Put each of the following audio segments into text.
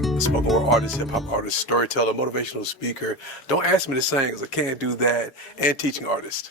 Black, a spoken word artist, hip hop artist, storyteller, motivational speaker. Don't ask me to sing because I can't do that, and teaching artist.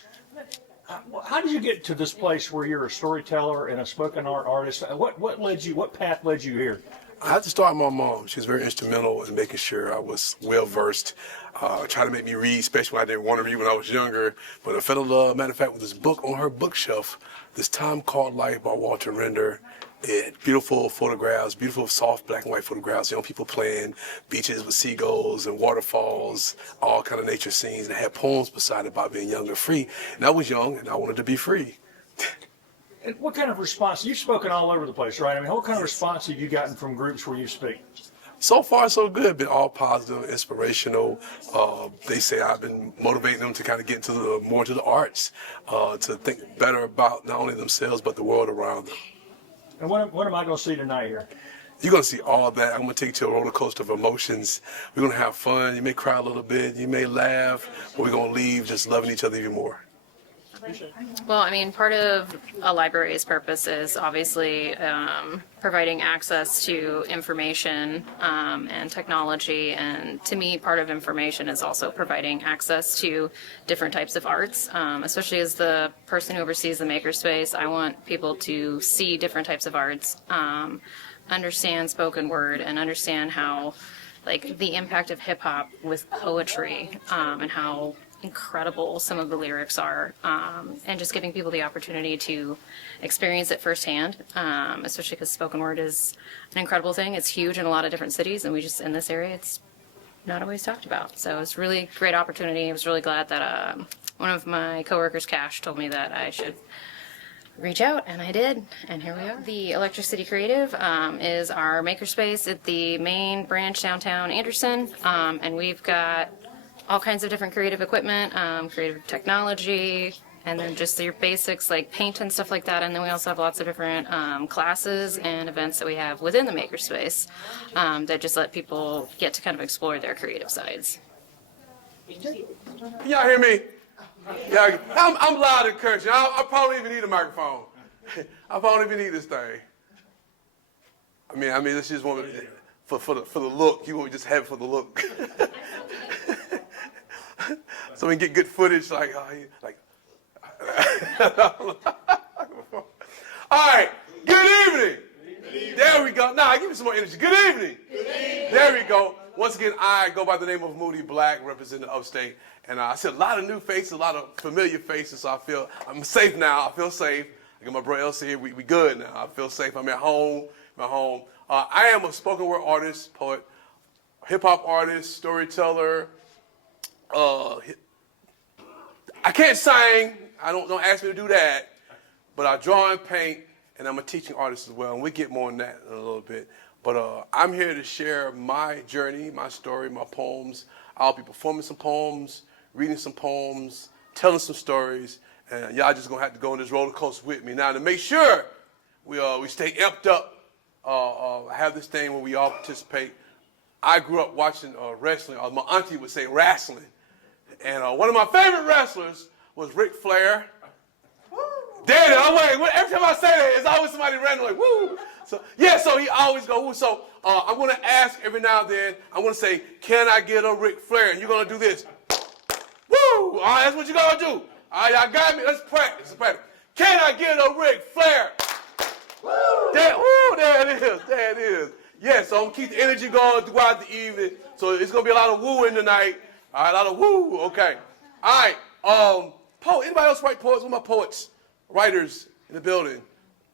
How did you get to this place where you're a storyteller and a spoken art artist? What path led you here? I had to start with my mom. She was very instrumental in making sure I was well versed. Trying to make me read, especially when I didn't want to read when I was younger. But I fell in love, matter of fact, with this book on her bookshelf, This Time Called Life by Walter Render. It had beautiful photographs, beautiful soft black and white photographs, young people playing, beaches with seagulls and waterfalls, all kind of nature scenes. And it had poems beside it about being young and free. And I was young and I wanted to be free. And what kind of response? You've spoken all over the place, right? I mean, what kind of response have you gotten from groups where you speak? So far, so good. Been all positive, inspirational. They say I've been motivating them to kind of get into more into the arts, to think better about not only themselves, but the world around them. And what am I going to see tonight here? You're going to see all that. I'm going to take you to a roller coaster of emotions. We're going to have fun. You may cry a little bit. You may laugh. But we're going to leave just loving each other even more. Well, I mean, part of a library's purpose is obviously providing access to information and technology. And to me, part of information is also providing access to different types of arts. Especially as the person who oversees the makerspace, I want people to see different types of arts, understand spoken word, and understand how, like, the impact of hip hop with poetry, and how incredible some of the lyrics are, and just giving people the opportunity to experience it firsthand, especially because spoken word is an incredible thing. It's huge in a lot of different cities, and we just, in this area, it's not always talked about. So it's really a great opportunity. I was really glad that one of my coworkers, Cash, told me that I should reach out, and I did, and here we are. The Electric City Creative is our makerspace at the main branch downtown Anderson, and we've got all kinds of different creative equipment, creative technology, and then just your basics like paint and stuff like that. And then we also have lots of different classes and events that we have within the makerspace that just let people get to kind of explore their creative sides. Y'all hear me? Yeah, I'm loud and encouraging. I probably don't even need a microphone. I probably don't even need this thing. I mean, this just want me for the look. You want me just have it for the look. So we can get good footage, like. All right. Good evening. Good evening. There we go. Now give me some more energy. Good evening. Good evening. There we go. Once again, I go by the name of Moody Black, representing Upstate, and I see a lot of new faces, a lot of familiar faces. So I feel I'm safe now. I feel safe. I got my bro Elsie here. We good now. I feel safe. I'm at home. I am a spoken word artist, poet, hip hop artist, storyteller. I can't sing. Don't ask me to do that. But I draw and paint, and I'm a teaching artist as well. And we get more on that in a little bit. But I'm here to share my journey, my story, my poems. I'll be performing some poems, reading some poems, telling some stories, and y'all just gonna have to go on this roller coaster with me. Now to make sure we stay amped up, have this thing where we all participate. I grew up watching wrestling. My auntie would say wrestling. And one of my favorite wrestlers was Ric Flair. Daddy, every time I say that, it's always somebody random like, woo. So he always go, woo. So I'm going to ask every now and then, I'm going to say, can I get a Ric Flair? And you're going to do this. Woo. All right, that's what you're going to do. All right, y'all got me? Let's practice. Can I get a Ric Flair? Woo. There it is. Yeah, so I'm going to keep the energy going throughout the evening. So it's going to be a lot of wooing tonight. All right, a lot of woo. Okay. All right. Anybody else write poets? What are my poets? Writers in the building?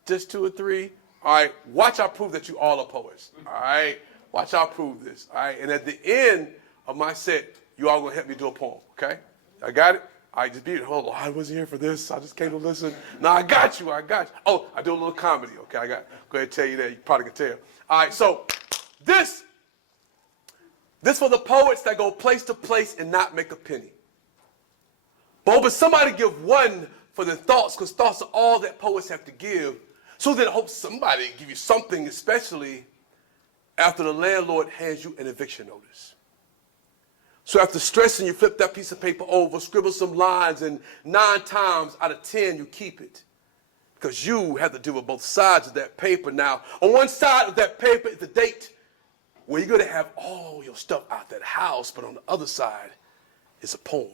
Just 2 or 3? All right. Watch I prove that you all are poets. All right. Watch I prove this. All right. And at the end of my set, you all going to help me do a poem. Okay? I got it? All right. Just be hold on. I wasn't here for this. I just came to listen. No, I got you. Oh, I do a little comedy. Okay. Go ahead and tell you that. You probably can tell. All right. So this for the poets that go place to place and not make a penny. But somebody give one for their thoughts, because thoughts are all that poets have to give. So that I hope somebody give you something, especially after the landlord hands you an eviction notice. So after stressing, you flip that piece of paper over, scribble some lines, and 9 times out of 10, you keep it. Because you have to deal with both sides of that paper. Now, on one side of that paper is the date where you're going to have all your stuff out that house, but on the other side is a poem.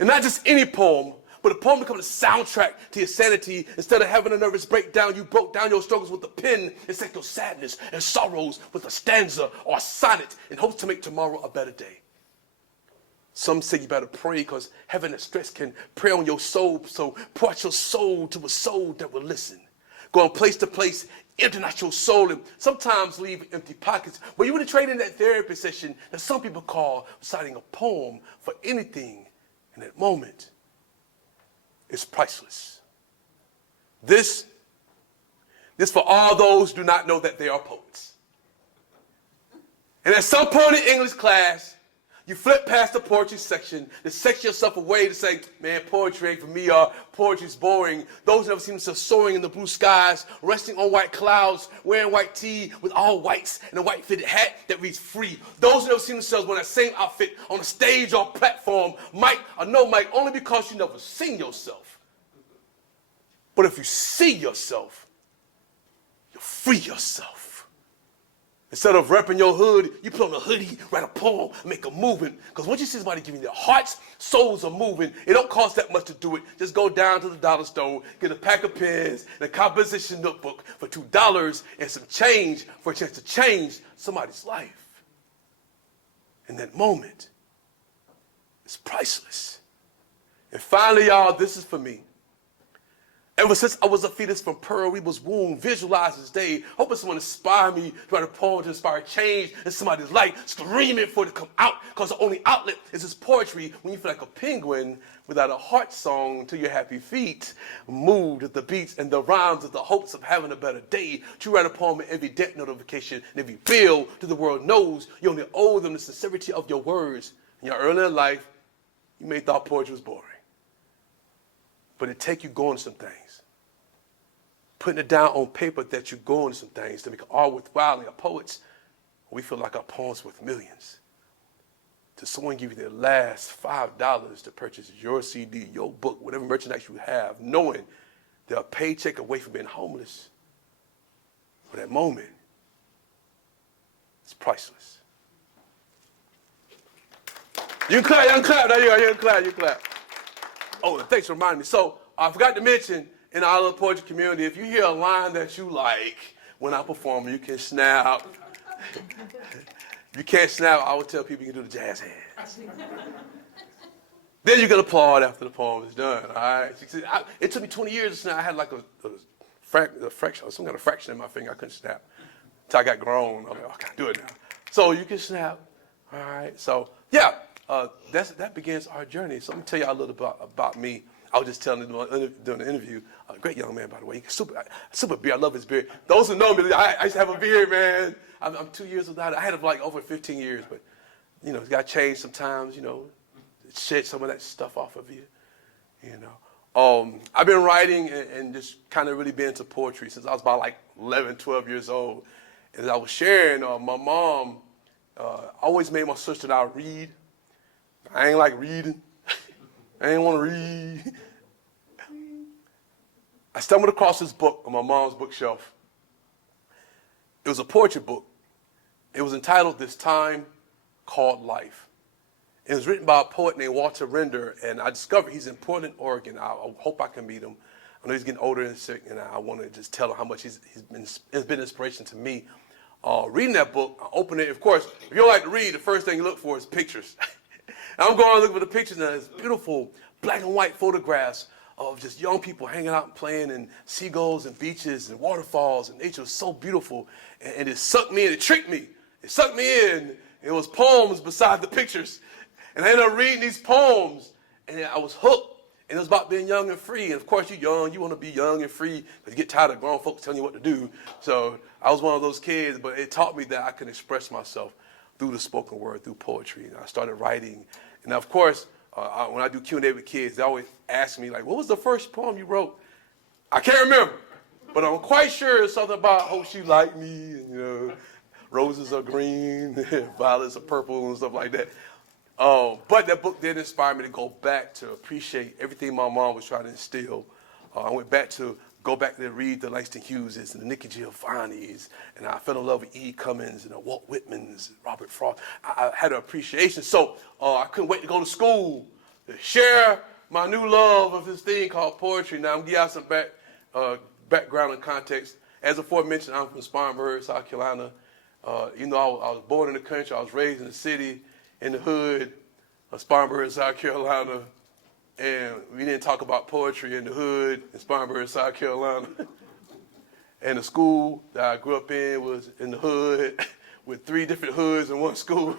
And not just any poem, but a poem becomes a soundtrack to your sanity. Instead of having a nervous breakdown, you broke down your struggles with a pen and set your sadness and sorrows with a stanza or a sonnet in hopes to make tomorrow a better day. Some say you better pray because heaven and stress can prey on your soul, so pour out your soul to a soul that will listen. Going place to place, emptying out your soul, and sometimes leave empty pockets. But you would trade in that therapy session that some people call reciting a poem for anything in that moment. It's priceless. This for all those who do not know that they are poets. And at some point in English class, you flip past the poetry section to section yourself away to say, man, poetry ain't for me, or poetry's boring. Those who never seen themselves soaring in the blue skies, resting on white clouds, wearing white tee with all whites and a white fitted hat that reads free. Those who never seen themselves wearing that same outfit on a stage or platform, mic or no mic, only because you never seen yourself. But if you see yourself, you free yourself. Instead of repping your hood, you put on a hoodie, write a poem, make a movement. Because once you see somebody giving their hearts, souls are moving, it don't cost that much to do it. Just go down to the dollar store, get a pack of pens and a composition notebook for $2 and some change for a chance to change somebody's life. And that moment is priceless. And finally, y'all, this is for me. Ever since I was a fetus from Pearl Reba's womb, visualize this day, hoping someone inspire me to write a poem to inspire change in somebody's life, screaming for it to come out, because the only outlet is this poetry when you feel like a penguin without a heart song to your happy feet, moved at the beats and the rhymes of the hopes of having a better day. To write a poem in every debt notification and every bill to the world knows you only owe them the sincerity of your words. In your earlier life, you may have thought poetry was boring. But it take you going some things. Putting it down on paper that you're going to some things to make it all worthwhile. Like poets, we feel like our poems worth millions. To someone give you their last $5 to purchase your CD, your book, whatever merchandise you have, knowing they're a paycheck away from being homeless. For that moment, it's priceless. You can clap, you can clap. There you go, you can clap, you can clap. Oh, and thanks for reminding me. So I forgot to mention, in our little poetry community, if you hear a line that you like when I perform, you can snap. You can't snap, I would tell people you can do the jazz hands. Then you can applaud after the poem is done, all right? It took me 20 years to snap. I had like a fraction, some kind of fraction in my finger. I couldn't snap until I got grown. I'm like, oh, I can't do it now. So you can snap, all right? So, yeah, that begins our journey. So let me tell you a little bit about me. I was just telling him during the interview, a great young man, by the way. Super beard. I love his beard. Those who know me, I used to have a beard, man. I'm 2 years without it. I had it for like over 15 years, but, you know, it's got to change sometimes, you know, shed some of that stuff off of you, you know. I've been writing and just kind of really been into poetry since I was about like 11, 12 years old. And as I was sharing, my mom always made my sister and I read. I ain't like reading. I didn't want to read. I stumbled across this book on my mom's bookshelf. It was a poetry book. It was entitled This Time Called Life. It was written by a poet named Walter Render, and I discovered he's in Portland, Oregon. I hope I can meet him. I know he's getting older and sick, and I want to just tell him how much he's been inspiration to me. Reading that book, I opened it. Of course, if you don't like to read, the first thing you look for is pictures. And I'm going to look for the pictures, and there's beautiful black and white photographs of just young people hanging out and playing, and seagulls and beaches and waterfalls, and nature was so beautiful. And it sucked me in, it tricked me. It sucked me in. It was poems beside the pictures. And I ended up reading these poems, and I was hooked. And it was about being young and free. And of course, you're young, you want to be young and free because you get tired of grown folks telling you what to do. So I was one of those kids, but it taught me that I could express myself through the spoken word, through poetry. And I started writing. And of course, when I do Q&A with kids, they always ask me, like, what was the first poem you wrote? I can't remember, but I'm quite sure it's something about hope she liked me, and, you know, roses are green, violets are purple, and stuff like that. But that book did inspire me to go back to appreciate everything my mom was trying to instill. I went back to go back there and read the Langston Hugheses and the Nicky Giovanni's, and I fell in love with E. Cummings and the Walt Whitmans, Robert Frost. I had an appreciation, so I couldn't wait to go to school to share my new love of this thing called poetry. Now, I'm going to give you some background and context. As aforementioned, I'm from Spartanburg, South Carolina. I was born in the country. I was raised in the city, in the hood of Spartanburg, South Carolina. And we didn't talk about poetry in the hood in Spartanburg, South Carolina. And the school that I grew up in was in the hood with 3 different hoods in one school.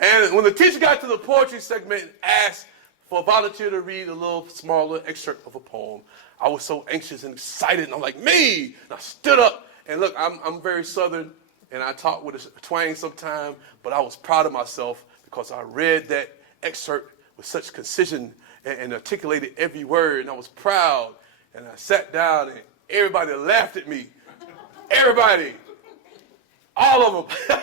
And when the teacher got to the poetry segment and asked for a volunteer to read a little smaller excerpt of a poem, I was so anxious and excited. And I'm like, me! And I stood up. And look, I'm very Southern, and I talk with a twang sometimes, but I was proud of myself because I read that excerpt with such concision and articulated every word, and I was proud. And I sat down, and everybody laughed at me. Everybody. All of them.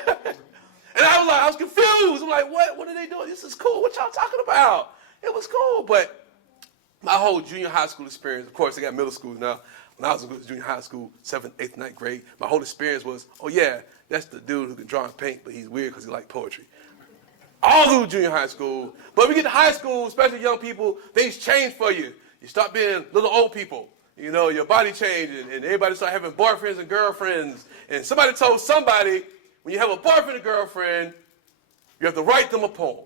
And I was confused. I'm like, what are they doing? This is cool. What y'all talking about? It was cool. But my whole junior high school experience, of course, I got middle school now. When I was in junior high school, 7th, 8th, 9th grade, my whole experience was, oh yeah, that's the dude who can draw and paint, but he's weird because he likes poetry. All through junior high school. But when we get to high school, especially young people, things change for you. You start being little old people. You know, your body changes, and everybody start having boyfriends and girlfriends. And somebody told somebody, when you have a boyfriend and girlfriend, you have to write them a poem.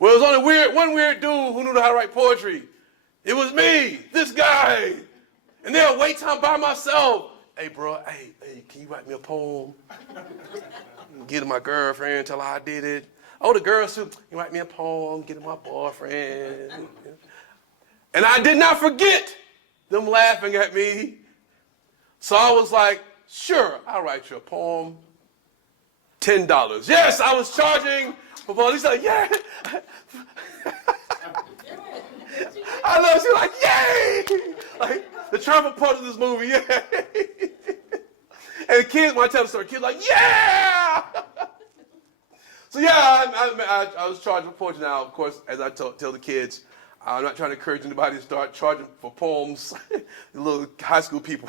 Well, it was only one weird dude who knew how to write poetry. It was me, this guy. And then wait till I'm by myself. Hey, bro, hey, can you write me a poem? Get to my girlfriend, tell her I did it. Oh, the girl too, you write me a poem, get to my boyfriend. And I did not forget them laughing at me. So I was like, sure, I'll write you a poem. $10. Yes, I was charging for poems. He's like, yeah. I know, she's like, yay! Like, the trumpet part of this movie, yay! And the kids, when I tell the story, kids like, yeah! So yeah, I was charging for poetry now. Of course, as I tell the kids, I'm not trying to encourage anybody to start charging for poems, the little high school people.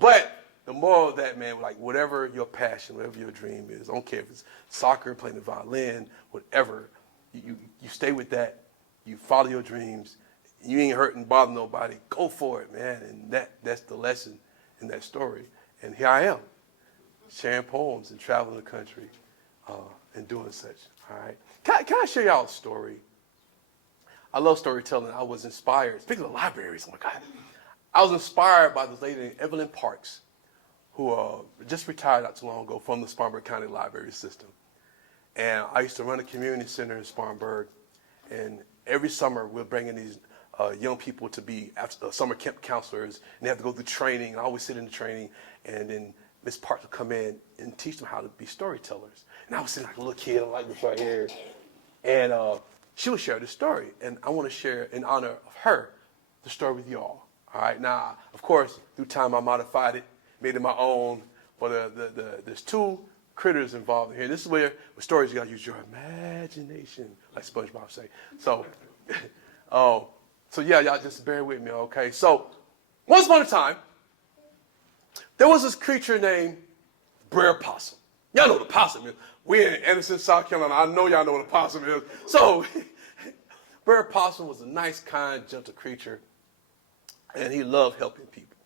But the moral of that, man, like whatever your passion, whatever your dream is, I don't care if it's soccer, playing the violin, whatever, you stay with that. You follow your dreams. You ain't hurting, bother nobody. Go for it, man. And that's the lesson in that story. And here I am, sharing poems and traveling the country and doing such. All right. Can I share y'all a story? I love storytelling. I was inspired. Speaking of libraries, oh my God. I was inspired by this lady named Evelyn Parks, who just retired not too long ago from the Spartanburg County Library System. And I used to run a community center in Spartanburg. And every summer, we're bringing these young people to be summer camp counselors, and they have to go through training. And I always sit in the training, and then Miss Parks would come in and teach them how to be storytellers. And I was sitting like a little kid, I'm like this right here. And she would share this story, and I want to share in honor of her the story with y'all. All right, now, of course, through time I modified it, made it my own, but there's 2 critters involved in here. This is where with stories you got to use your imagination, like SpongeBob say. So, so yeah, y'all just bear with me, okay? So, once upon a time, there was this creature named Brer Possum. Y'all know what a possum is. We're in Anderson, South Carolina. I know y'all know what a possum is. So, Brer Possum was a nice, kind, gentle creature, and he loved helping people.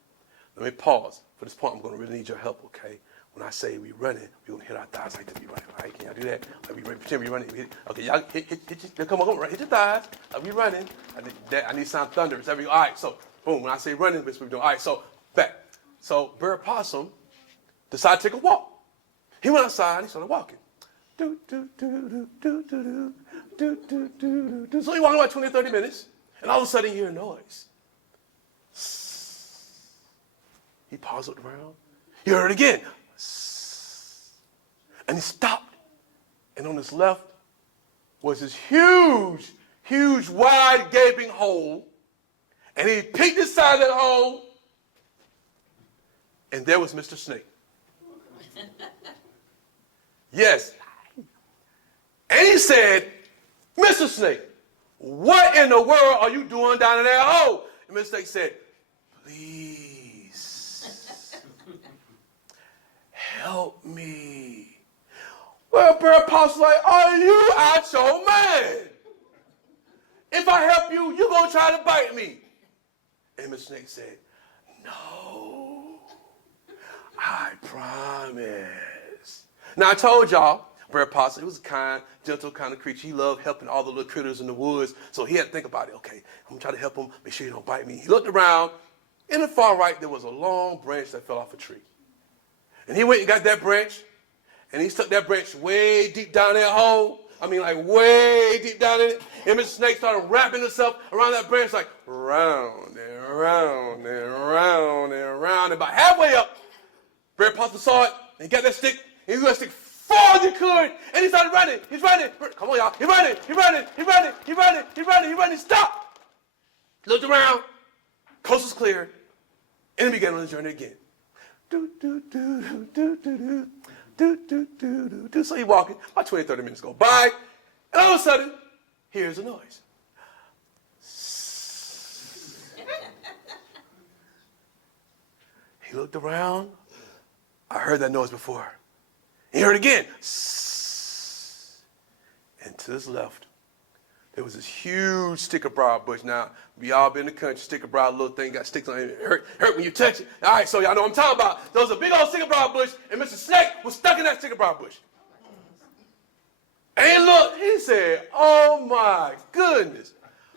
Let me pause. For this point, I'm going to really need your help, okay? When I say we running, we're going to hit our thighs like that. We running, all right? Can y'all do that? Like we pretend we running. Okay, y'all hit your, come on, hit your thighs. Like we running. I need sound thunderous. All right, so, boom. When I say running, that's what we're doing. All right, so, back. So, Brer Possum decided to take a walk. He went outside and he started walking. Do, do, do, do, do, do, do, do, do, do. So he walked about 20 or 30 minutes, and all of a sudden you hear a noise. He paused looked around. He heard it again. And he stopped. And on his left was this huge, huge, wide, gaping hole. And he peeked inside that hole. And there was Mr. Snake. Yes. And he said, Mr. Snake, what in the world are you doing down in that hole? And Mr. Snake said, please, help me. Well, Bear Possum's like, are you out your mind? If I help you, you're going to try to bite me. And Mr. Snake said, no, I promise. Now, I told y'all, Bear Possum, he was a kind, gentle kind of creature. He loved helping all the little critters in the woods. So he had to think about it. Okay, I'm going to try to help him, make sure he don't bite me. He looked around. In the far right, there was a long branch that fell off a tree. And he went and got that branch, and he stuck that branch way deep down that hole. I mean, like way deep down in it. And Mr. Snake started wrapping himself around that branch like round and round and round and round. And about halfway up, Bear Possum saw it, and he got that stick, and he got that stick far as he could, and he started running. He's running. Come on, y'all. He's running. He's running. He's running. He's running. He's running. He's running. Stop. Looked around. Coast was clear. And he began on his journey again. Do, do, do, do, do, do, do. Do, do, do, do, do. So he's walking. About 20, 30 minutes go by. And all of a sudden, here's a noise. He looked around. I heard that noise before. He heard it again. And to his left, there was this huge sticker briar bush. Now, we all been in the country, sticker briar, little thing got sticks on it. It hurt when you touch it. All right, so y'all know what I'm talking about. There was a big old sticker briar bush, and Mr. Snake was stuck in that sticker briar bush. And he looked, he said, oh my goodness,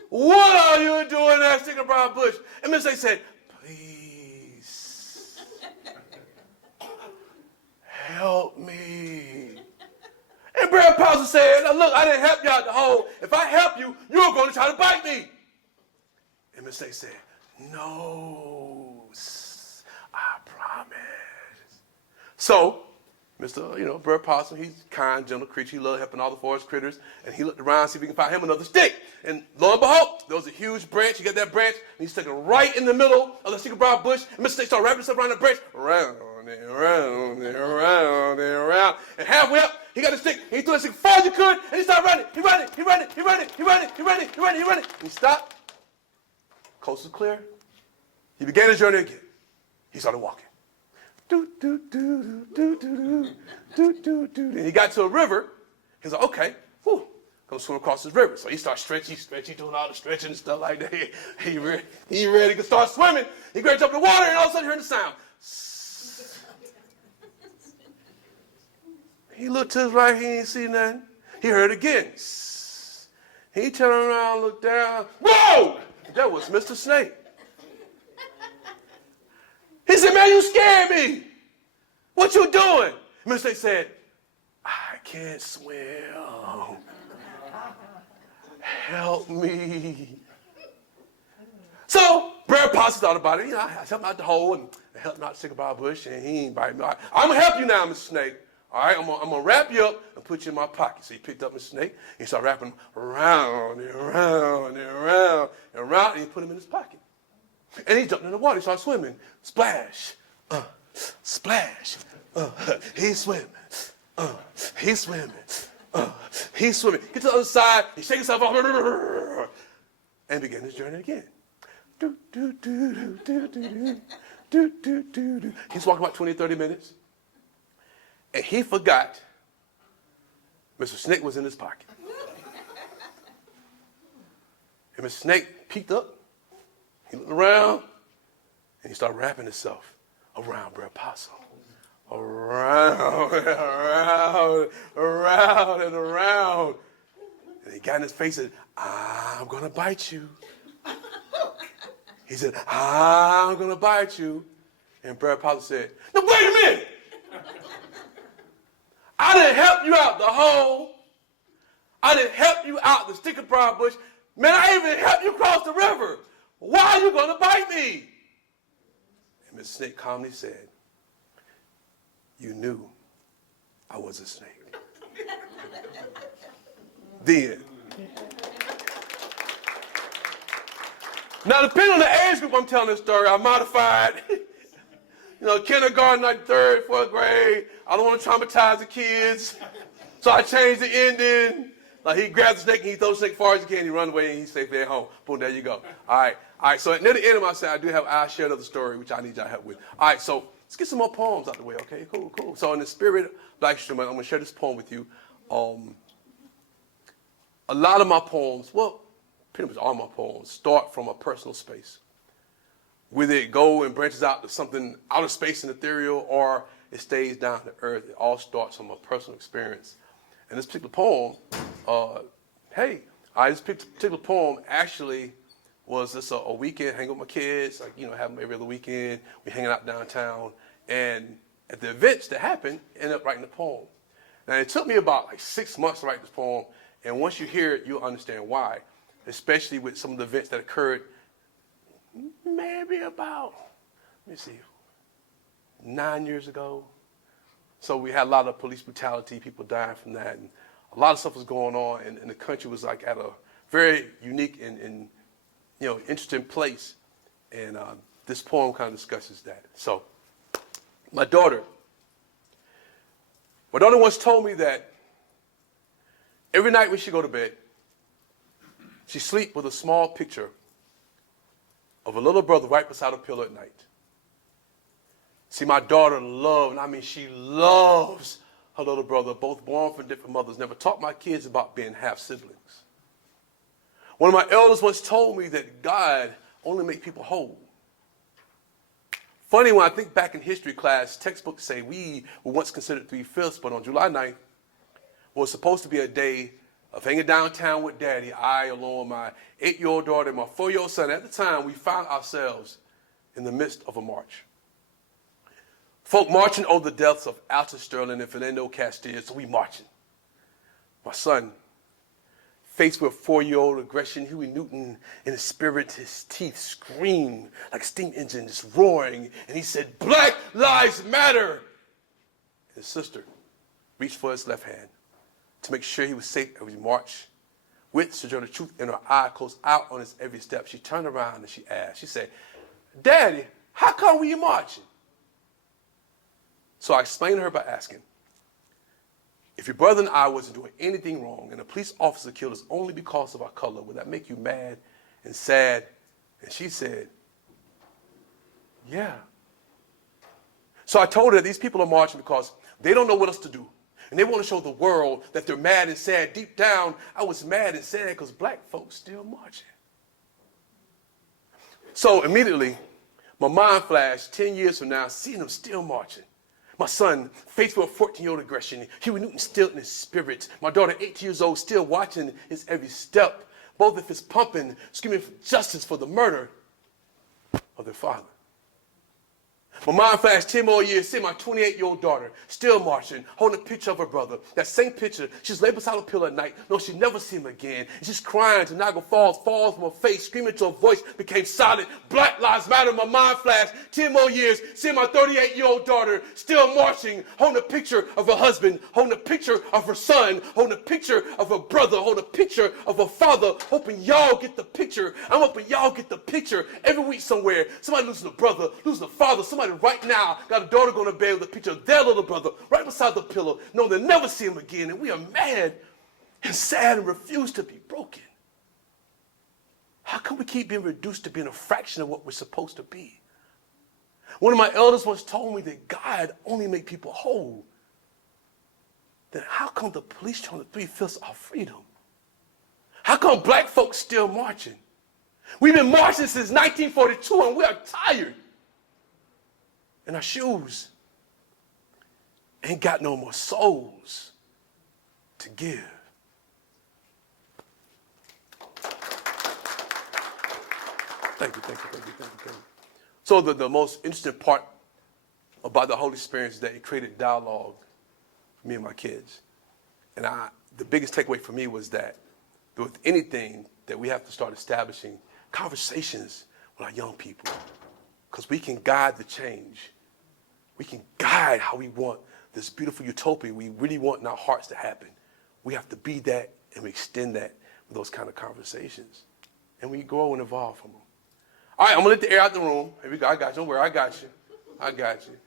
what are you doing in that sticker briar bush? And Mr. Snake said, please, help me. And Bear Possum said, look, I didn't help you out the hole. If I help you, you're going to try to bite me. And Mr. Snake said, no, I promise. So, Mr. Bear Possum, he's a kind, gentle creature. He loved helping all the forest critters. And he looked around to see if he can find him another stick. And lo and behold, there was a huge branch. He got that branch, and he stuck it right in the middle of the sticker briar bush. And Mr. Snake started wrapping himself around the branch, around and around and around and around. And halfway up, he got the stick, and he threw the stick as far as he could, and he started running. He running, he running, he running, he running, he running, he running, he running. And he stopped. Coast was clear. He began his journey again. He started walking. Do, do, do, do, do, do, do, do, do. And he got to a river. He's like, okay, whew, gonna swim across this river. So he starts stretching, doing all the stretching and stuff like that. He ready to start swimming. He ready to jump in the water, and all of a sudden he heard the sound. He looked to his right, he didn't see nothing. He heard it again. He turned around, looked down. Whoa! That was Mr. Snake. He said, man, you scared me. What you doing? Mr. Snake said, I can't swim. Help me. So, Bear Possum thought about it. I helped him out the hole and helped him out the sticker briar bush, and he ain't bite me. I'm going to help you now, Mr. Snake. All right, I'm gonna wrap you up and put you in my pocket. So he picked up Mr. Snake, and he started wrapping him around and around and around and around, and he put him in his pocket. And he jumped in the water, he started swimming. Splash, splash, he's swimming, he's swimming, he's swimming. Get to the other side, he shakes himself off, and began his journey again. Do, do, do, do, do, do, do, do, do, do. He's walking about 20, 30 minutes. And he forgot Mr. Snake was in his pocket. And Mr. Snake peeked up, he looked around, and he started wrapping himself around Bear Possum. Around and around, around and around. And he got in his face and said, I'm going to bite you. He said, I'm going to bite you. And Bear Possum said, no, wait a minute. I didn't help you out the hole. I didn't help you out the sticker briar bush. Man, I even helped you cross the river. Why are you going to bite me? And Mr. Snake calmly said, you knew I was a snake. Then. Now, depending on the age group I'm telling this story, I modified. Kindergarten, like third, fourth grade. I don't want to traumatize the kids. So I changed the ending. Like he grabs the snake and he throws the snake as far as he can, he runs away and he's safe there at home. Boom, there you go. All right. So near the end of my set, I'll share another story, which I need y'all help with. All right, so let's get some more poems out the way, okay? Cool. So in the spirit of Black History Month, I'm going to share this poem with you. A lot of my poems, well, pretty much all my poems, start from a personal space. Whether it go and branches out to something outer space and ethereal, or it stays down to earth, it all starts from a personal experience. And this particular poem, this particular poem actually was just a weekend, hanging with my kids, have them every other weekend. We hanging out downtown. And at the events that happened, ended up writing the poem. Now, it took me about 6 months to write this poem. And once you hear it, you'll understand why, especially with some of the events that occurred maybe about, 9 years ago. So we had a lot of police brutality, people dying from that, and a lot of stuff was going on, and the country was at a very unique and interesting place. And this poem kind of discusses that. So my daughter once told me that every night when she go to bed, she sleep with a small picture of a little brother right beside her pillow at night. See, my daughter she loves her little brother, both born from different mothers. Never taught my kids about being half siblings. One of my elders once told me that God only makes people whole. Funny, when I think back in history class, textbooks say we were once considered 3/5, but on July 9th was supposed to be a day of hanging downtown with Daddy, I, along with my 8-year-old daughter and my 4-year-old son. At the time, we found ourselves in the midst of a march. Folk marching over the deaths of Alton Sterling and Fernando Castillo, so we marching. My son, faced with 4-year-old aggression, Huey Newton, in his spirit, his teeth screamed like a steam engine, just roaring, and he said, "Black Lives Matter!" His sister reached for his left hand to make sure he was safe as we marched. With Sojourner Truth in her eye, close out on his every step, she turned around and she asked, she said, "Daddy, how come we marching?" So I explained to her by asking, if your brother and I wasn't doing anything wrong and a police officer killed us only because of our color, would that make you mad and sad? And she said, yeah. So I told her these people are marching because they don't know what else to do. And they want to show the world that they're mad and sad. Deep down, I was mad and sad because black folks still marching. So immediately, my mind flashed 10 years from now, seeing them still marching. My son, faced with a 14-year-old aggression, Huey Newton still in his spirit. My daughter, 18 years old, still watching his every step. Both of his pumping, screaming for justice for the murder of their father. My mind flashed 10 more years, seeing my 28-year-old daughter still marching, holding a picture of her brother. That same picture, she's laid beside her pillow at night. No, she'd never see him again. And she's crying till Niagara Falls falls from her face, screaming till her voice became silent. Black Lives Matter. My mind flashed 10 more years, seeing my 38-year-old daughter still marching, holding a picture of her husband, holding a picture of her son, holding a picture of her brother, holding a picture of her father, hoping y'all get the picture. I'm hoping y'all get the picture every week somewhere. Somebody loses a brother, loses a father, somebody right now got a daughter going to bed with a picture of their little brother right beside the pillow. No, they'll never see him again. And we are mad and sad and refuse to be broken. How come we keep being reduced to being a fraction of what we're supposed to be? One of my elders once told me that God only makes people whole. Then how come the police trying to 3/5 our freedom? How come black folks still marching? We've been marching since 1942 and we are tired. And our shoes ain't got no more souls to give. Thank you. So the most interesting part about the Holy Spirit is that it created dialogue for me and my kids. And the biggest takeaway for me was that with anything that we have to start establishing conversations with our young people, because we can guide the change. We can guide how we want this beautiful utopia we really want in our hearts to happen. We have to be that and we extend that with those kind of conversations. And we grow and evolve from them. All right, I'm going to let the air out the room. Here we go. I got you. Don't worry. I got you.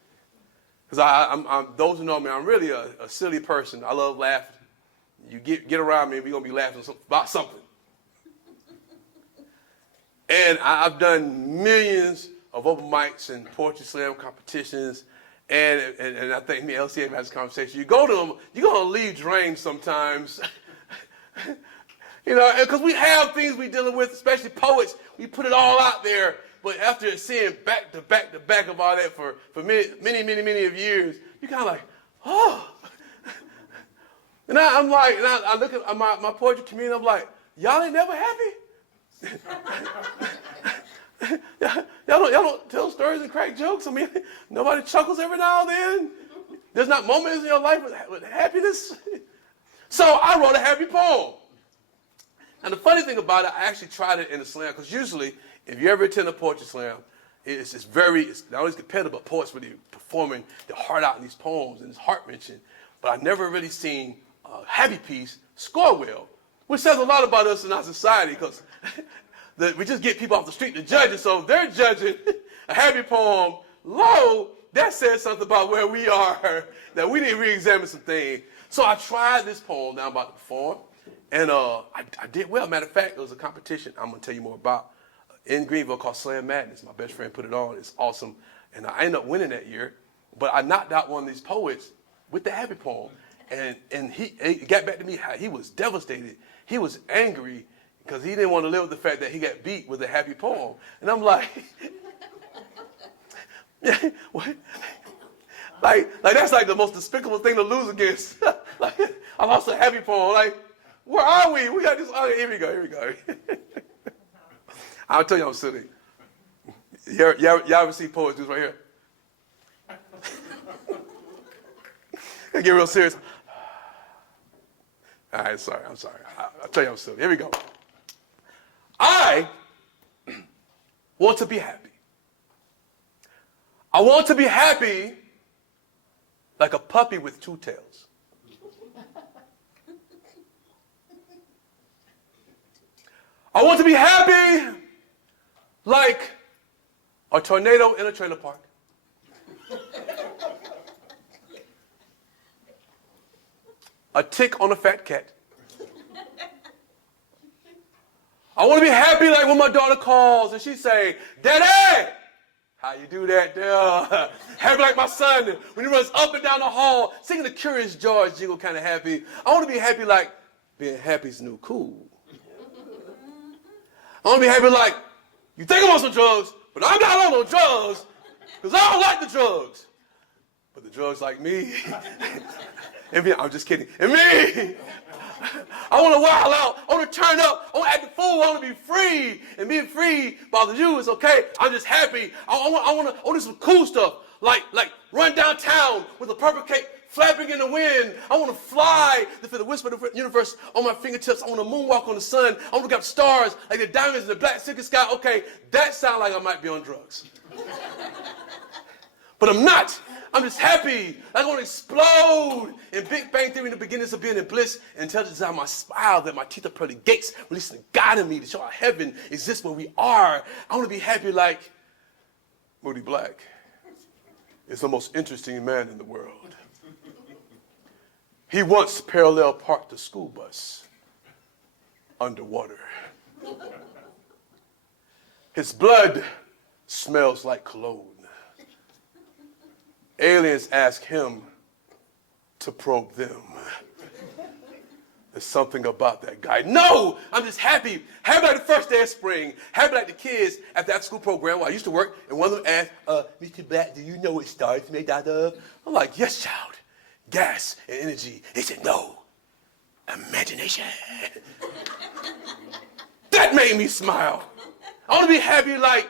Because those who know me, I'm really a silly person. I love laughing. you get around me and we're going to be laughing about something. And I've done millions of open mics and poetry slam competitions. And I think me and LCA have had this conversation. You go to them, you're going to leave drained sometimes. You know, because we have things we're dealing with, especially poets. We put it all out there. But after seeing back to back to back of all that for many of years, you're kind of like, oh. And I'm like, and I look at my poetry community, I'm like, y'all ain't never happy? y'all don't tell stories and crack jokes? I mean, nobody chuckles every now and then? There's not moments in your life with happiness? So I wrote a happy poem. And the funny thing about it, I actually tried it in a slam, because usually, if you ever attend a poetry slam, it's not always competitive, but poets really performing their heart out in these poems, and it's heart-wrenching. But I've never really seen a happy piece score well, which says a lot about us in our society, because we just get people off the street to judge it. So if they're judging a happy poem low, that says something about where we are, that we need to re-examine some things. So I tried this poem that I'm about to perform, and I did well. Matter of fact, it was a competition I'm going to tell you more about in Greenville called Slam Madness. My best friend put it on. It's awesome. And I ended up winning that year. But I knocked out one of these poets with the happy poem. And he got back to me. He was devastated. He was angry because he didn't want to live with the fact that he got beat with a happy poem. And I'm like, what? Like that's like the most despicable thing to lose against. Like, I lost a happy poem. Like, where are we? We got this. Oh, here we go. I'll tell you I'm silly. Y'all ever see poets do this right here? I get real serious. All right, I'm sorry. I'll tell you I'm silly. Here we go. I want to be happy. I want to be happy like a puppy with two tails. I want to be happy like a tornado in a trailer park. A tick on a fat cat. I want to be happy like when my daughter calls and she say, "Daddy!" How you do that there? Happy like my son when he runs up and down the hall singing the Curious George jingle, kind of happy. I want to be happy like being happy's new cool. I want to be happy like, you think I'm on some drugs, but I'm not on no drugs because I don't like the drugs. But the drugs like me. And me, I'm just kidding. And me. I want to wild out. I want to turn up. I want to act the fool. I want to be free. And being free bothers you. It's okay. I'm just happy. I want to do some cool stuff. Like run downtown with a purple cape flapping in the wind. I want to fly to feel the whisper of the universe on my fingertips. I want to moonwalk on the sun. I want to look up stars like the diamonds in the black silky sky. Okay, that sounds like I might be on drugs. But I'm not. I'm just happy. I want to explode. In Big Bang Theory, in the beginnings of being in bliss, and intelligence out my smile, that my teeth are pearly gates, releasing God in me to show how heaven exists where we are. I want to be happy like Moody Black is the most interesting man in the world. He once parallel parked the school bus underwater. His blood smells like cologne. Aliens ask him to probe them. There's something about that guy. No, I'm just happy. Happy like the first day of spring. Happy like the kids at the after-school program where I used to work, and one of them asked, Mr. Black, do you know what stars made out of? I'm like, yes, child. Gas and energy. They said, no. Imagination. That made me smile. I want to be happy like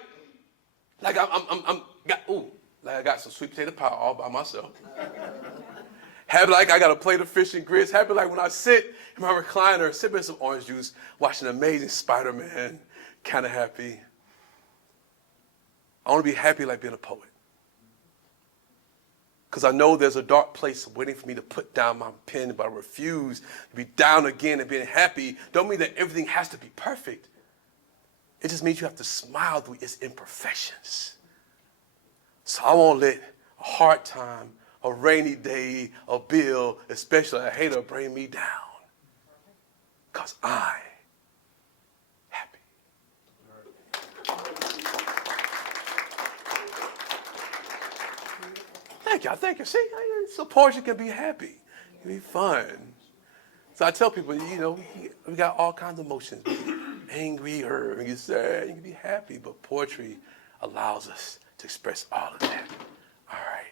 I got some sweet potato pie all by myself. Happy like I got a plate of fish and grits. Happy like when I sit in my recliner, sipping some orange juice, watching Amazing Spider-Man, kind of happy. I want to be happy like being a poet. Because I know there's a dark place waiting for me to put down my pen, but I refuse to be down again and being happy. Don't mean that everything has to be perfect. It just means you have to smile through its imperfections. So I won't let a hard time, a rainy day, a bill, especially a hater, bring me down. because I'm happy. Thank you. Thank you. See, so poetry can be happy. It can be fun. So I tell people, we got all kinds of emotions. You can be angry, or you can be sad, you can be happy, but poetry allows us to express all of that. All right.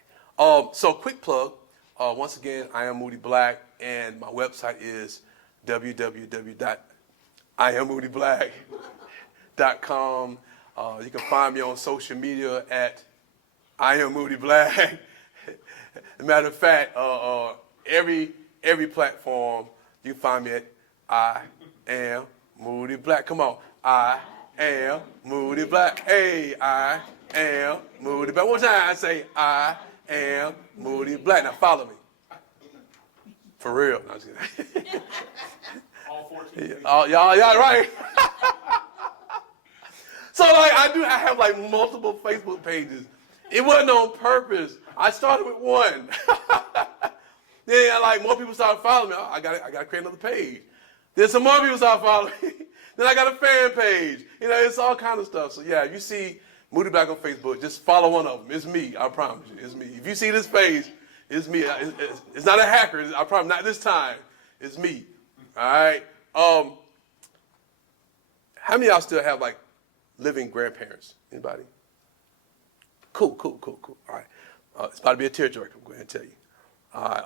So quick plug. Once again, I am Moody Black, and my website is www.IamMoodyBlack.com. You can find me on social media at I Am Moody Black. As a matter of fact, every platform you can find me at I Am Moody Black. Come on, I am Moody Black. Hey, I am Moody Black. One time I say I am Moody Black. Now follow me. For real. No, I'm just kidding. All 14. Y'all right. So I have like multiple Facebook pages. It wasn't on purpose. I started with one. Then like more people started following me. I gotta create another page. Then some more people started following me. Then I got a fan page. It's all kind of stuff. So yeah, if you see Moody Black on Facebook, just follow one of them. It's me. I promise you. It's me. If you see this page, it's me. It's not a hacker. I promise. Not this time. It's me. All right. How many of y'all still have like living grandparents? Anybody? Cool. All right. It's about to be a tearjerker. I'm going to tell you. All right.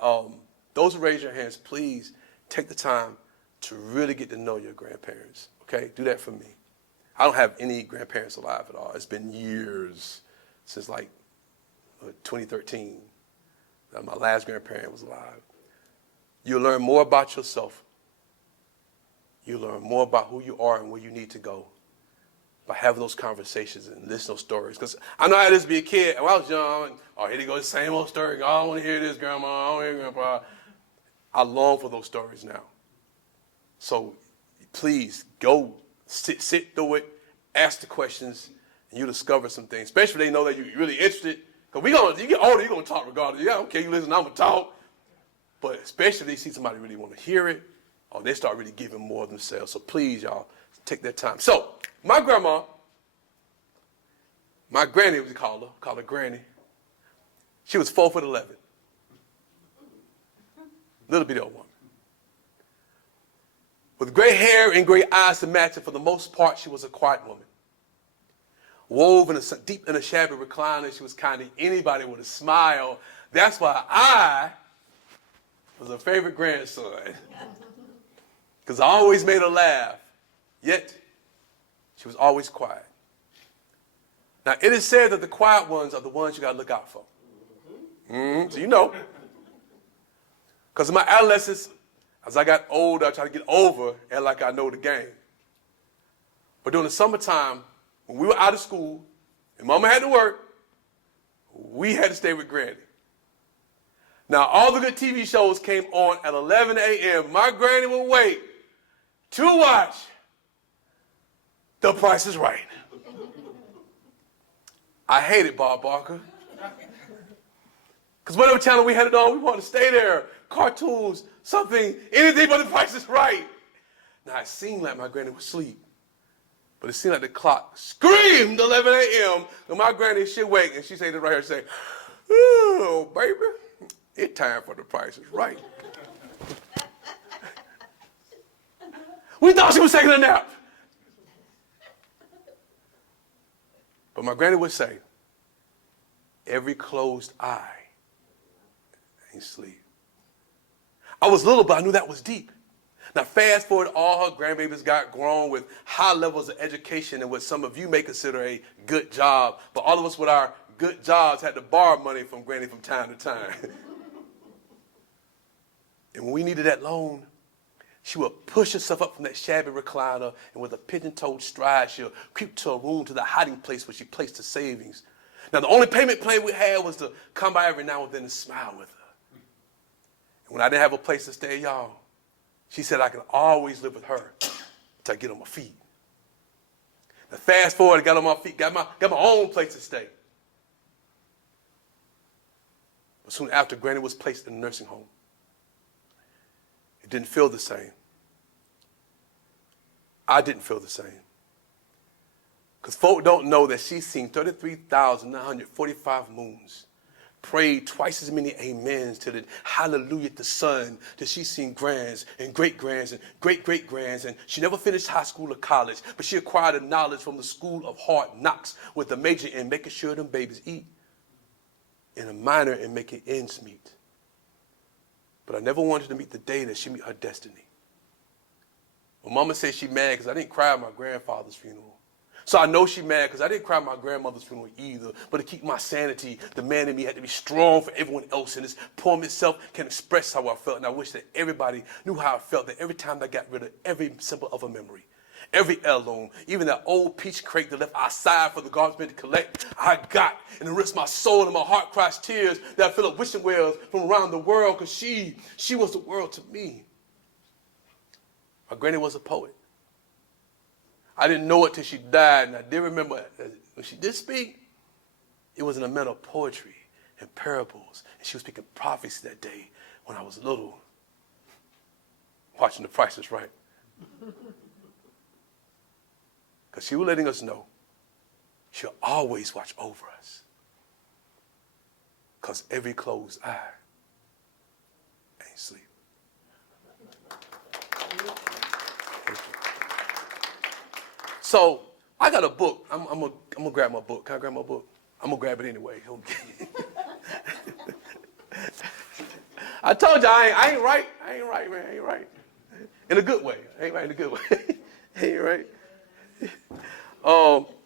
Those who raise your hands, please take the time to really get to know your grandparents. Okay? Do that for me. I don't have any grandparents alive at all. It's been years since like 2013 that my last grandparent was alive. You'll learn more about yourself. You'll learn more about who you are and where you need to go by having those conversations and listening to those stories. Because I know how it is to be a kid. When I was young, here they go, the same old story. Oh, I don't want to hear this, Grandma. I don't want to hear Grandpa. I long for those stories now. So please go sit through it, ask the questions, and you'll discover some things, especially if they know that you're really interested. Because you get older, you're going to talk regardless. Yeah, okay, you listen, I'm going to talk. But especially if they see somebody really want to hear it, or they start really giving more of themselves. So please, y'all, take that time. So my grandma, my granny, we call her Granny. She was 4'11", little bitty old woman, with gray hair and gray eyes to match it. For the most part, she was a quiet woman. Woven deep in a shabby recliner, she was kind of anybody with a smile. That's why I was her favorite grandson, because I always made her laugh. Yet, she was always quiet. Now, it is said that the quiet ones are the ones you got to look out for. So you know. Because in my adolescence, as I got older, I tried to get over and like I know the game. But during the summertime, when we were out of school and Mama had to work, we had to stay with Granny. Now, all the good TV shows came on at 11 a.m. My Granny would wait to watch The Price is Right. I hated Bob Barker. Because whatever channel we had it on, we wanted to stay there. Cartoons, something, anything but The Price is Right. Now, it seemed like my granny was asleep. But it seemed like the clock screamed 11 a.m. And my granny, she'd wake and she'd say this right here, say, "Oh, baby, it's time for The Price is Right." We thought she was taking a nap. But my granny would say, "Every closed eye ain't sleep." I was little, but I knew that was deep. Now, fast forward, all her grandbabies got grown with high levels of education and what some of you may consider a good job. But all of us with our good jobs had to borrow money from Granny from time to time. And when we needed that loan, she would push herself up from that shabby recliner, and with a pigeon-toed stride, she'll creep to a room, to the hiding place where she placed her savings. Now, the only payment plan we had was to come by every now and then and smile with her. And when I didn't have a place to stay, y'all, she said I could always live with her until I get on my feet. Now, fast forward, I got on my feet, got my own place to stay. But soon after, Granny was placed in a nursing home. It didn't feel the same. I didn't feel the same. Because folk don't know that she's seen 33,945 moons, prayed twice as many amens to the hallelujah the sun, that she's seen grands and great-grands and great-great-grands, and she never finished high school or college, but she acquired the knowledge from the school of hard knocks with a major in making sure them babies eat and a minor in making ends meet. But I never wanted to meet the day that she meet her destiny. My mama said she mad because I didn't cry at my grandfather's funeral. So I know she mad because I didn't cry at my grandmother's funeral either. But to keep my sanity, the man in me had to be strong for everyone else. And this poem itself can express how I felt. And I wish that everybody knew how I felt, that every time I got rid of every symbol of a memory, every heirloom, even that old peach crate that left outside for the garbage men to collect, I got and it risked my soul and my heart cries tears that I fill up wishing wells from around the world because she was the world to me. My granny was a poet. I didn't know it till she died, and I did remember when she did speak, it was in a manner of poetry and parables, and she was speaking prophecy that day when I was little, watching The Price is Right. Because she was letting us know she'll always watch over us, because every closed eye ain't sleep. So I got a book. I'm gonna grab my book. Can I grab my book? I'm gonna grab it anyway. I told you I ain't right. I ain't right, man. I ain't right. In a good way. I ain't right in a good way. I ain't right.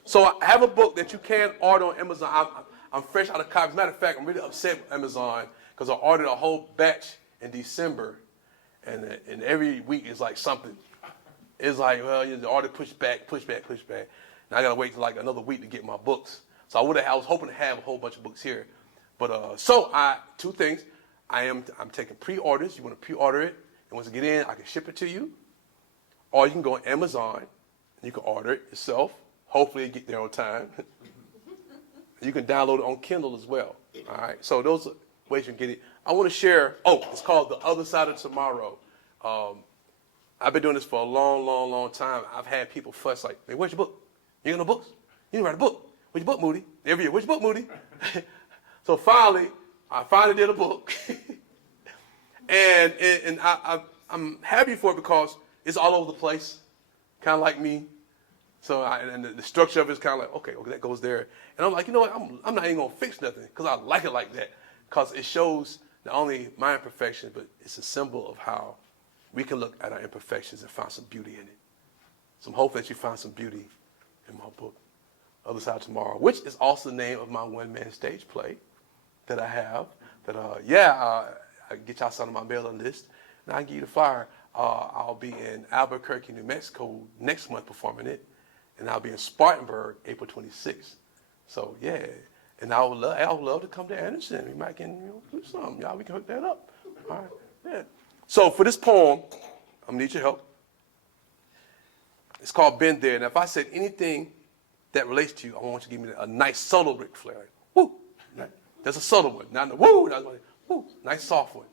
So I have a book that you can order on Amazon. I'm fresh out of copies. As a matter of fact, I'm really upset with Amazon because I ordered a whole batch in December, and every week is like something. It's like, well, the order pushed back. And I gotta wait till like another week to get my books. So I was hoping to have a whole bunch of books here. But two things. I'm taking pre-orders. You want to pre-order it, and once you get in, I can ship it to you. Or you can go on Amazon and you can order it yourself. Hopefully it get there on time. You can download it on Kindle as well. All right. So those are ways you can get it. I want to share. It's called The Other Side of Tomorrow. I've been doing this for a long time. I've had people fuss like, "Hey, where's your book? You got no books? You didn't write a book. Where's your book, Moody?" Every year, "Where's your book, Moody?" So I finally did a book. and I'm happy for it because it's all over the place, kind of like me. So and the structure of it is kind of like, okay, that goes there. And I'm like, you know what? I'm not even going to fix nothing because I like it like that, because it shows not only my imperfections, but it's a symbol of how we can look at our imperfections and find some beauty in it. So I'm hoping that you find some beauty in my book, Other Side of Tomorrow, which is also the name of my one-man stage play that I have. I get y'all signed on my mailing list, and I give you the flyer. I'll be in Albuquerque, New Mexico next month performing it, and I'll be in Spartanburg April 26th. So yeah, and I would love to come to Anderson. We might can do something, y'all. We can hook that up. All right, yeah. So for this poem, I'm gonna need your help. It's called "Been There." And if I said anything that relates to you, I want you to give me a nice subtle Ric Flair. Like, woo! There's a subtle one, not the woo. That's one. Woo! Nice soft one.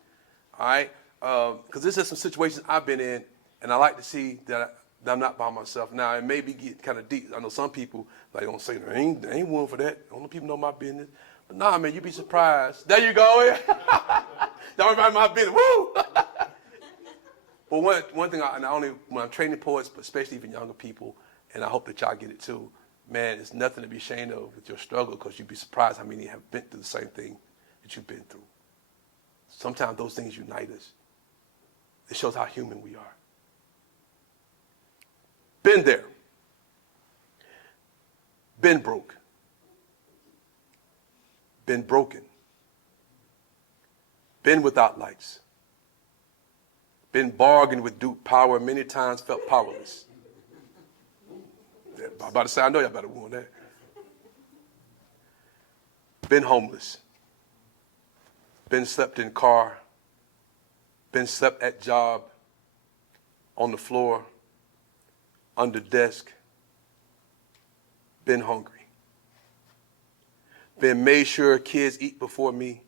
All right, because this is some situations I've been in, and I like to see that I'm not by myself. Now it may be get kind of deep. I know some people like don't say there ain't room for that. Only people know my business. But nah, man, you'd be surprised. There you go. Don't worry about my business. Woo! But one thing, not only when I'm training poets, but especially even younger people, and I hope that y'all get it too, man, it's nothing to be ashamed of with your struggle, because you'd be surprised how many have been through the same thing that you've been through. Sometimes those things unite us. It shows how human we are. Been there. Been broke. Been broken. Been without lights. Been bargained with due power, many times felt powerless. I'm about to say, I know y'all better warn that. Been homeless. Been slept in car. Been slept at job, on the floor, under desk. Been hungry. Been made sure kids eat before me.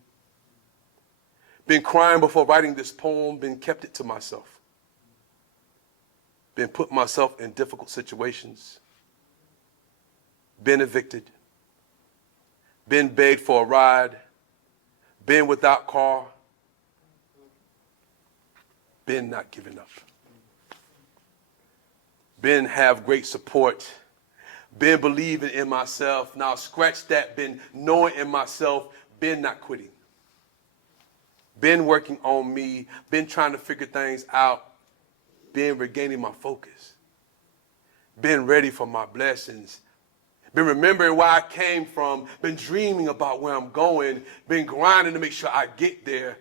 Been crying before writing this poem, been kept it to myself. been putting myself in difficult situations, been evicted, been begged for a ride, been without car, been not giving up, been have great support, been believing in myself. Now scratch that, been knowing in myself, been not quitting, been working on me, been trying to figure things out, been regaining my focus, been ready for my blessings, been remembering where I came from, been dreaming about where I'm going, been grinding to make sure I get there.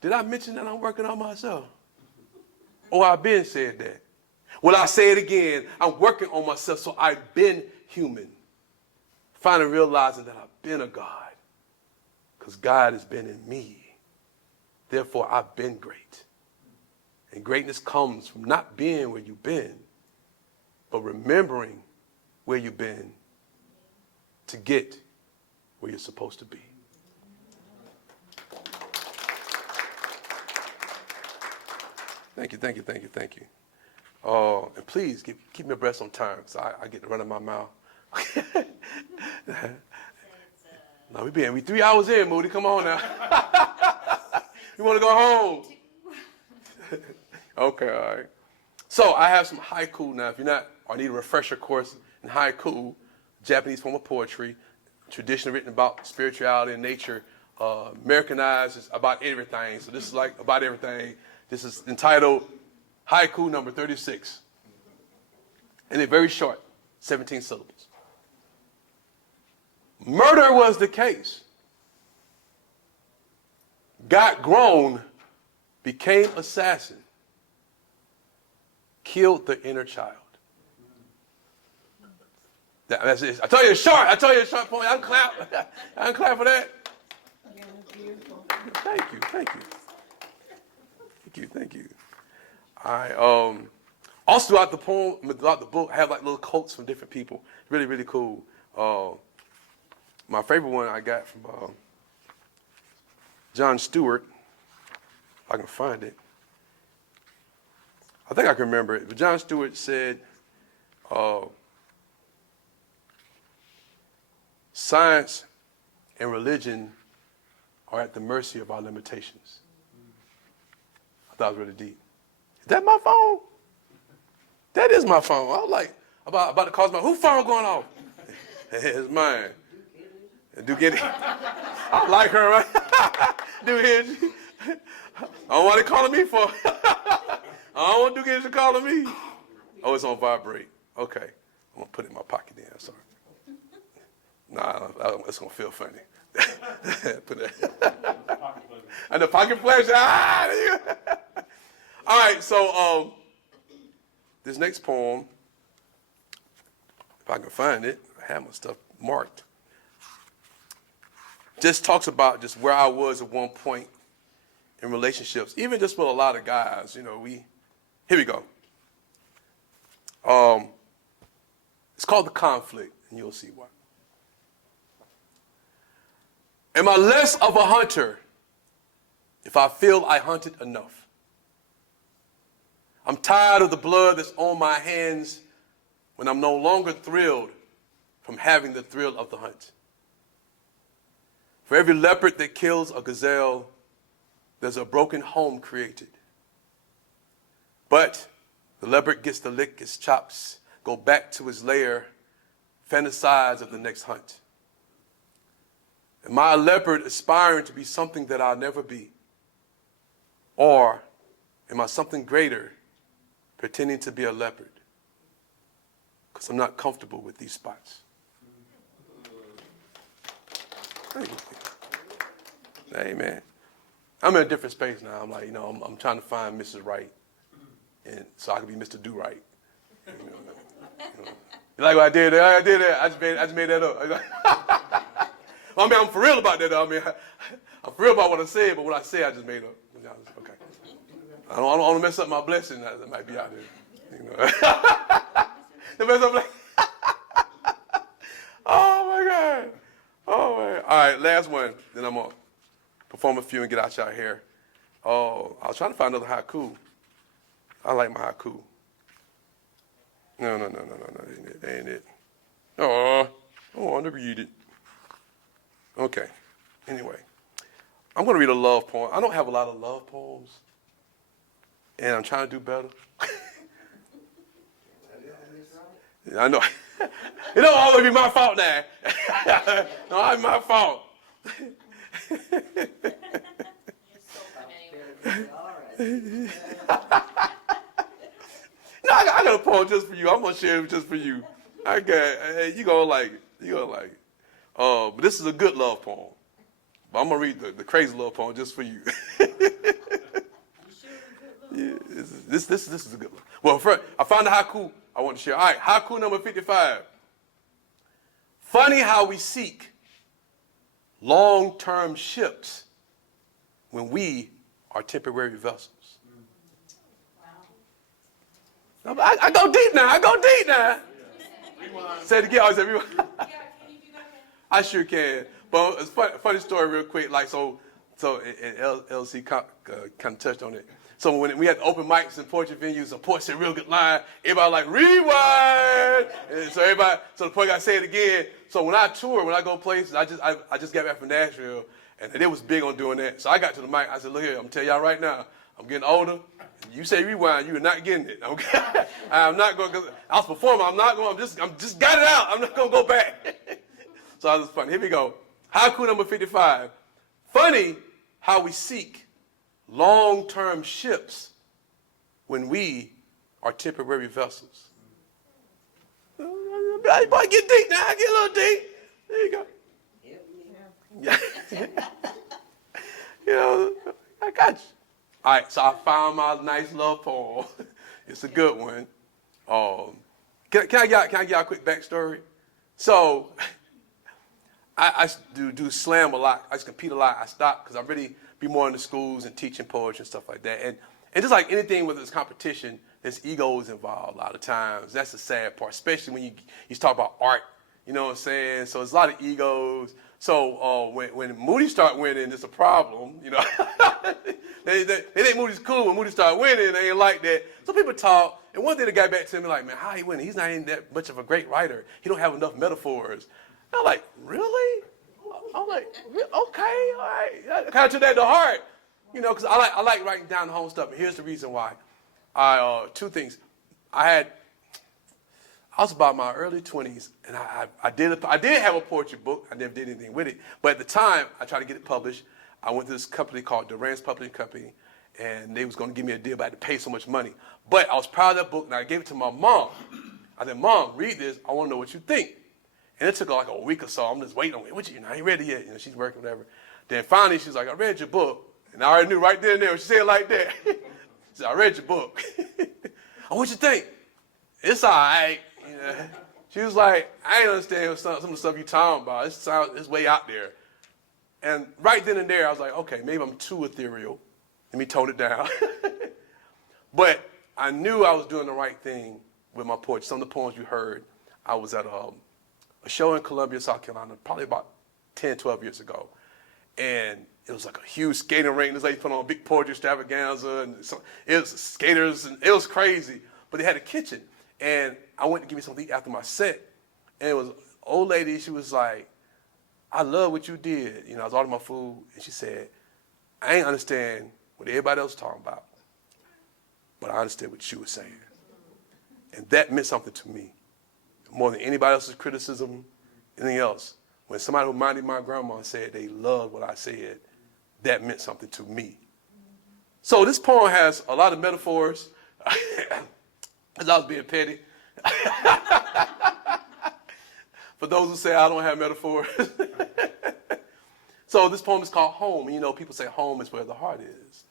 Did I mention that I'm working on myself? Or I've been said that? Well, I say it again. I'm working on myself, so I've been human. Finally realizing that I've been a God, because God has been in me. Therefore, I've been great. And greatness comes from not being where you've been, but remembering where you've been to get where you're supposed to be. Thank you, thank you, thank you, thank you. And please keep me abreast on time, because I get to run in my mouth. No, we 3 hours in, Moody. Come on now. You want to go home? Okay, all right. So I have some haiku now. If you're not, or need a refresher course in haiku, Japanese form of poetry, traditionally written about spirituality and nature, Americanized is about everything. So this is like about everything. This is entitled Haiku number 36. And it's very short, 17 syllables. Murder was the case. Got grown, became assassin, killed the inner child. That's it. I tell you it's short. I tell you it's short point. I can clap. I can clap for that. Thank you. Thank you. Thank you. Thank you. All right. Also throughout the poem, throughout the book, I have like little quotes from different people. Really, really cool. My favorite one I got from John Stewart. If I can find it. I think I can remember it. But John Stewart said, science and religion are at the mercy of our limitations. I thought it was really deep. Is that my phone? That is my phone. I was like, about to call my, whose phone going off? It's mine. Duke Henry. I like her, right? Duke Henry. I don't want it calling me for. I don't want Duke Henry calling me. Oh, it's on vibrate. Okay. I'm going to put it in my pocket then. I'm sorry. Nah, it's going to feel funny. Put it. And the pocket flash. All right, so this next poem, if I can find it, I have my stuff marked, just talks about just where I was at one point in relationships, even just with a lot of guys. You know, here we go. It's called The Conflict, and you'll see why. Am I less of a hunter if I feel I hunted enough? I'm tired of the blood that's on my hands when I'm no longer thrilled from having the thrill of the hunt. For every leopard that kills a gazelle, there's a broken home created. But the leopard gets to lick his chops, go back to his lair, fantasize of the next hunt. Am I a leopard aspiring to be something that I'll never be? Or am I something greater, pretending to be a leopard? Because I'm not comfortable with these spots. Hey, man. I'm in a different space now. I'm like, I'm trying to find Mrs. Right, and so I can be Mr. Do Right. You like what I did there? I did that. I just made that up. I mean, I'm for real about that. I mean, I'm for real about what I said, but what I said, I just made up. Okay. I don't want to mess up my blessing that might be out there. The mess up like. Oh my God. Oh man. All right, last one. Then I'm gonna perform a few and get out y'all here. Oh, I was trying to find another haiku. I like my haiku. No, that ain't it. That ain't it. Oh, I want to read it. Okay. Anyway, I'm going to read a love poem. I don't have a lot of love poems, and I'm trying to do better. I know. It don't always be my fault now. No, it's my fault. No, I got a poem just for you. I'm gonna share it just for you. I got. Hey, you gonna like it. You gonna like it. But this is a good love poem. But I'm gonna read the crazy love poem just for you. Yeah, this is a good one. Well, first, I found a haiku I want to share. All right, haiku number 55. Funny how we seek long-term ships when we are temporary vessels. Wow. I go deep now. I go deep now. Say it again. I said, rewind. Can you do that? I sure can. But it's funny story real quick. Like, so and LC kind of touched on it. So when we had open mics and poetry venues, a poet said real good line. Everybody like, rewind. And so the poet got to say it again. So when I tour, when I go places, I just got back from Nashville, and they was big on doing that. So I got to the mic. I said, look here, I'm telling y'all right now, I'm getting older. You say rewind, you are not getting it. Okay? I'm not going, because I was performing, I'm just got it out. I'm not going to go back. So that was funny. Here we go. Haiku number 55. Funny how we seek long-term ships when we are temporary vessels. Boy, get deep now. Get a little deep. There you go. Yeah. You know, I got you. All right, so I found my nice love poem. It's a good one. Can I give y'all a quick backstory? So I do slam a lot. I just compete a lot. I stopped because I really be more in the schools and teaching poetry and stuff like that. And just like anything with this competition, there's egos involved a lot of times. That's the sad part, especially when you talk about art. You know what I'm saying? So there's a lot of egos. So when Moody start winning, it's a problem. You know, they think Moody's cool. When Moody start winning, they ain't like that. So people talk. And one day they got back to me like, man, how he winning? He's not even that much of a great writer. He don't have enough metaphors. I'm like, really? I'm like, okay, all right. I kind of took that to heart, you know, because I like writing down the whole stuff. And here's the reason why. Two things. I was about my early 20s, and I did have a poetry book. I never did anything with it. But at the time, I tried to get it published. I went to this company called Durant's Publishing Company, and they was going to give me a deal, but I had to pay so much money. But I was proud of that book, and I gave it to my mom. I said, Mom, read this. I want to know what you think. And it took like a week or so. I'm just waiting on it. I ain't ready yet. You know, she's working, whatever. Then finally, she's like, I read your book. And I already knew right then and there when she said it like that. She said, I read your book. What you think? It's all right. You know. She was like, I ain't understand some of the stuff you talking about. It's way out there. And right then and there, I was like, okay, maybe I'm too ethereal. Let me tone it down. But I knew I was doing the right thing with my poetry. Some of the poems you heard, I was at a show in Columbia, South Carolina, probably about 10, 12 years ago. And it was like a huge skating rink. This lady put on a big poetry extravaganza. And it was skaters, and it was crazy. But they had a kitchen. And I went to give me something to eat after my set. And it was an old lady. She was like, I love what you did. You know, I was ordering my food. And she said, I ain't understand what everybody else was talking about. But I understood what you were saying. And that meant something to me. More than anybody else's criticism, anything else. When somebody reminded my grandma and said they loved what I said, that meant something to me. So this poem has a lot of metaphors. Because I was being petty. For those who say I don't have metaphors. So this poem is called Home. And you know, people say home is where the heart is.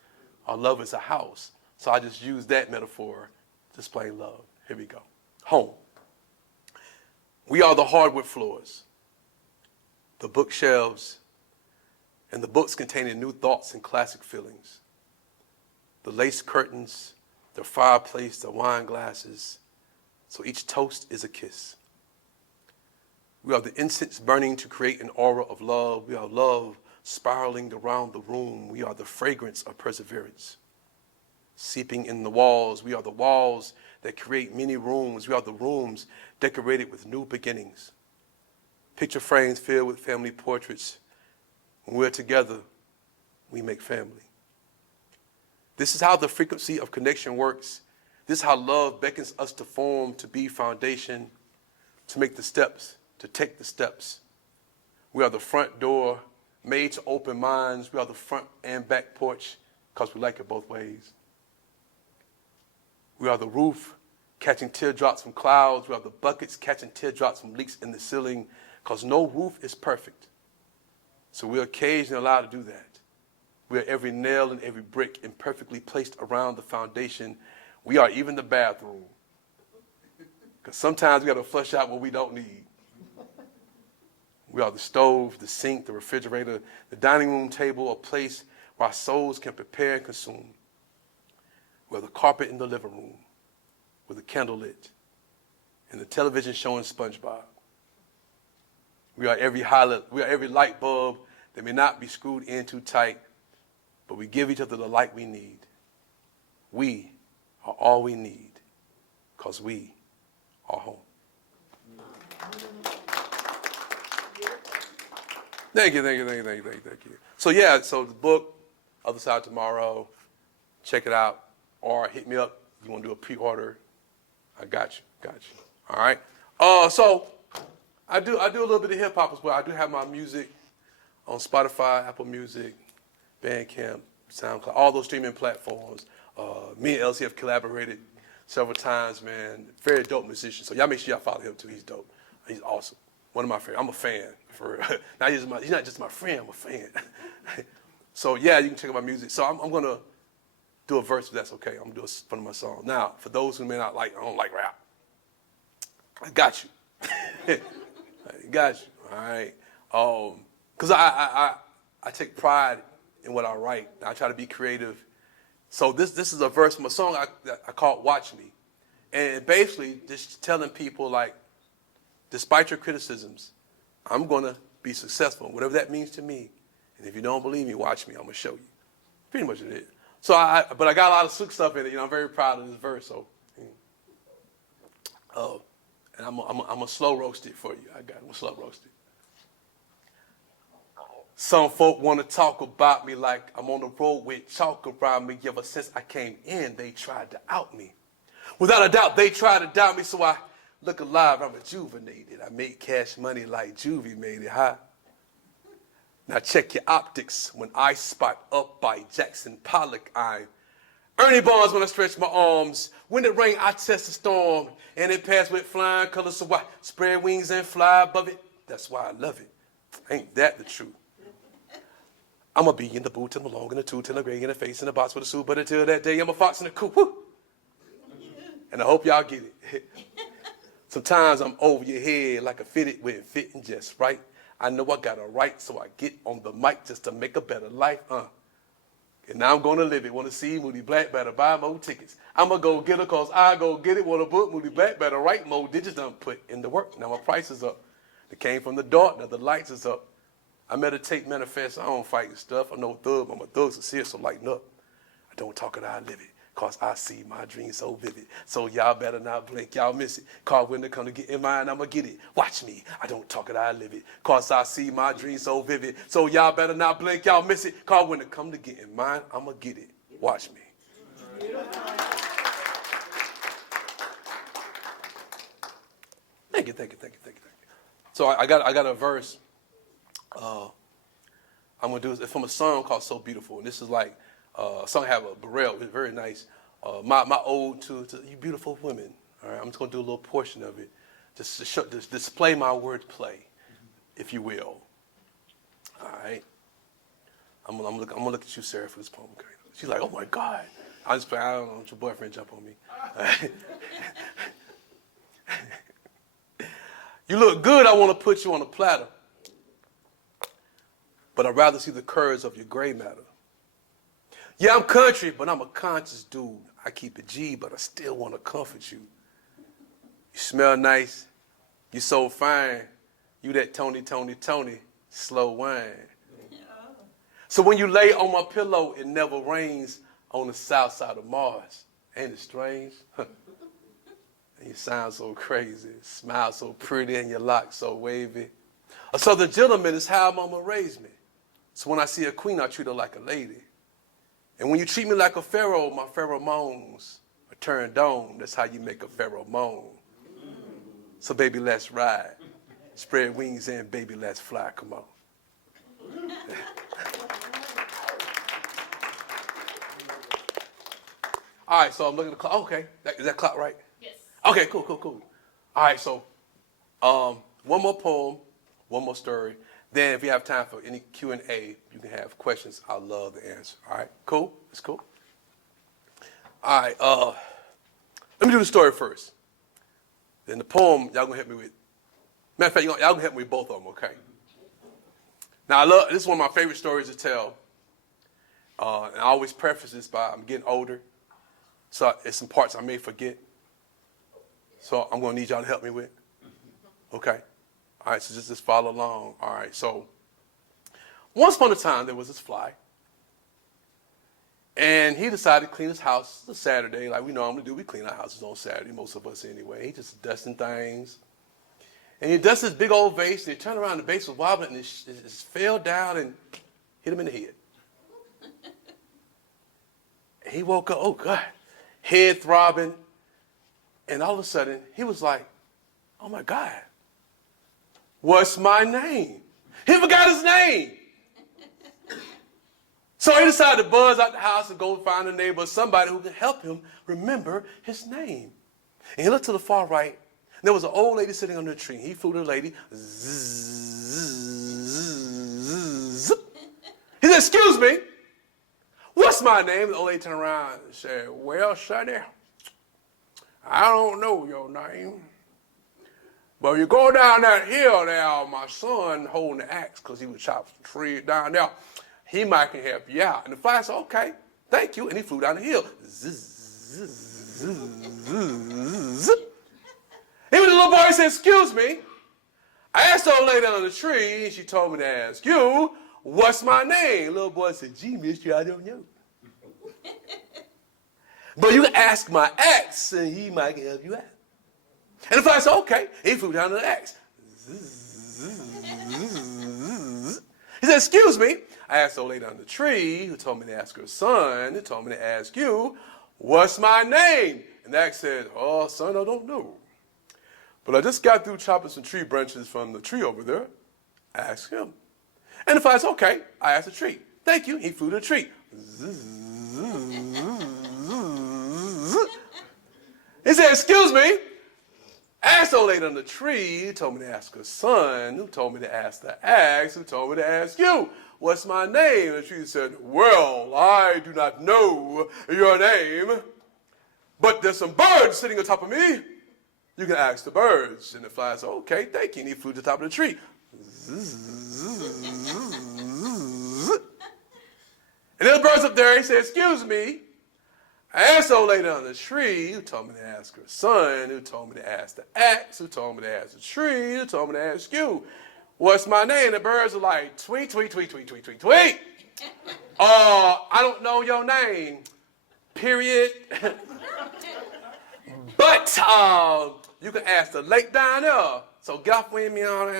Or love is a house. So I just use that metaphor to explain love. Here we go. Home. We are the hardwood floors, the bookshelves, and the books containing new thoughts and classic feelings. The lace curtains, the fireplace, the wine glasses, so each toast is a kiss. We are the incense burning to create an aura of love. We are love spiraling around the room. We are the fragrance of perseverance. Seeping in the walls, we are the walls that create many rooms. We are the rooms decorated with new beginnings. Picture frames filled with family portraits. When we're together, we make family. This is how the frequency of connection works. This is how love beckons us to form, to be foundation, to make the steps, to take the steps. We are the front door made to open minds. We are the front and back porch because we like it both ways. We are the roof catching teardrops from clouds. We are the buckets catching teardrops from leaks in the ceiling because no roof is perfect. So we are occasionally allowed to do that. We are every nail and every brick imperfectly placed around the foundation. We are even the bathroom. Because sometimes we got to flush out what we don't need. We are the stove, the sink, the refrigerator, the dining room table, a place where our souls can prepare and consume. We are the carpet in the living room with a candle lit and the television showing SpongeBob. We are every light bulb that may not be screwed in too tight, but we give each other the light we need. We are all we need because we are home. Thank you. So the book, Other Side Tomorrow, check it out. Or hit me up if you want to do a pre-order. I got you. All right. So I do a little bit of hip hop as well. I do have my music on Spotify, Apple Music, Bandcamp, SoundCloud, all those streaming platforms. Me and LC have collaborated several times, man. Very dope musician. So y'all make sure y'all follow him too. He's dope. He's awesome. One of my favorites. I'm a fan. He's not just my friend. I'm a fan. So yeah, you can check out my music. So I'm gonna do a verse if that's okay. I'm gonna do one of my songs. Now, for those who may not I don't like rap. I got you. I got you. All right. Because I take pride in what I write. I try to be creative. So this is a verse from a song I called Watch Me. And basically just telling people despite your criticisms, I'm going to be successful, whatever that means to me. And if you don't believe me, watch me. I'm going to show you. Pretty much it is. So but I got a lot of slick stuff in it. I'm very proud of this verse. So, and I'm a slow roast it for you. I'm a slow roast it. Some folk want to talk about me like I'm on the road with chalk around me. Ever since I came in, they tried to out me. Without a doubt, they tried to doubt me, so I look alive. I'm rejuvenated. I make cash money like Juvie made it high. Now check your optics. When I spot up by Jackson Pollock, I'm Ernie Barnes when I stretch my arms. When it rain, I test the storm. And it pass with flying colors, so I spread wings and fly above it. That's why I love it. Ain't that the truth? I'm a bee in the boot, and a long in the toot, and a gray in the face, and a box with a suit. But until that day, I'm a fox in the coop. Woo! And I hope y'all get it. Sometimes I'm over your head like a fitted with fitting just right. I know I got a right, so I get on the mic just to make a better life, And now I'm going to live it. Want to see Moody Black, better buy more tickets. I'm a go-getter because I go get it. Want to book Moody Black, better write more digits done put in the work. Now my price is up. It came from the dark, now the lights is up. I meditate, manifest, I don't fight and stuff. I'm no thug, I'm a thug sincere, so lighten up. I don't talk it, I live it. Cause I see my dreams so vivid. So y'all better not blink, y'all miss it. Cause when they come to get in mine, I'ma get it. Watch me, I don't talk it, I live it. Cause I see my dreams so vivid. So y'all better not blink, y'all miss it. Cause when it come to get in mine, I'ma get it. Watch me. Thank you. So I got a verse. I'm gonna do it from a song called "So Beautiful," and this is like a song I have a Burrell. It's very nice. My ode to you beautiful women. All right, I'm just gonna do a little portion of it, just to just display my wordplay, if you will. All right. I'm gonna look at you, Sarah, for this poem. Okay? She's like, "Oh my God!" I don't know, let your boyfriend jump on me. All right. You look good. I want to put you on a platter. But I'd rather see the curves of your gray matter. Yeah, I'm country, but I'm a conscious dude. I keep it G, but I still want to comfort you. You smell nice. You so fine. You that Tony, slow wine. Yeah. So when you lay on my pillow, it never rains on the south side of Mars. Ain't it strange? And you sound so crazy, smile so pretty, and your locks so wavy. A southern gentleman is how mama raised me. So when I see a queen, I treat her like a lady. And when you treat me like a pharaoh, my pheromones are turned on. That's how you make a pharaoh moan. So baby, let's ride. Spread wings and baby, let's fly. Come on. All right, so I'm looking at the clock. Okay, is that clock right? Yes. Okay, cool. All right, so one more poem, one more story. Then if you have time for any Q&A, you can have questions. I love the answer. All right, cool? It's cool. All right, let me do the story first. Then the poem, y'all gonna help me with. Matter of fact, y'all gonna help me with both of them, okay? Now, this is one of my favorite stories to tell. And I always preface this by I'm getting older, so it's some parts I may forget. So I'm gonna need y'all to help me with. Okay? All right, so just follow along. All right, so once upon a time, there was this fly. And he decided to clean his house a Saturday, like we normally do. We clean our houses on Saturday, most of us anyway. He just dusting things. And he dusted his big old vase, and he turned around, the vase was wobbling, and it fell down and hit him in the head. And he woke up, oh God, head throbbing. And all of a sudden, he was like, oh my God, what's my name? He forgot his name. So he decided to buzz out the house and go find a neighbor, somebody who could help him remember his name. And he looked to the far right, and there was an old lady sitting under a tree. He flew to the lady. Zzz. He said, excuse me, what's my name? The old lady turned around and said, well, sonny, I don't know your name. But you go down that hill there, my son holding the axe because he was chopping some trees down there. He might can help you out. And the fly said, okay, thank you. And he flew down the hill. Even the little boy said, excuse me. I asked the old lady under the tree, and she told me to ask you, what's my name? The little boy said, gee, mister, I don't know. But you can ask my axe, and he might can help you out. And the fly said, okay. He flew down to the axe. He said, excuse me. I asked the old lady on the tree, who told me to ask her son, who told me to ask you, what's my name? And the axe said, oh, son, I don't know. But I just got through chopping some tree branches from the tree over there. I asked him. And the fly said, okay. I asked the tree. Thank you. He flew to the tree. He said, excuse me. I asked the old lady on the tree, who told me to ask her son, who told me to ask the axe, who told me to ask you, what's my name? And the tree said, well, I do not know your name, but there's some birds sitting on top of me. You can ask the birds. And the fly said, okay, thank you. And he flew to the top of the tree. And then the birds up there, he said, excuse me. I asked the old lady on the tree, who told me to ask her son, who told me to ask the axe, who told me to ask the tree, who told me to ask you, what's my name? The birds are like, tweet, tweet, tweet, tweet, tweet, tweet, tweet. I don't know your name, period. But you can ask the lake down there. So get off with me on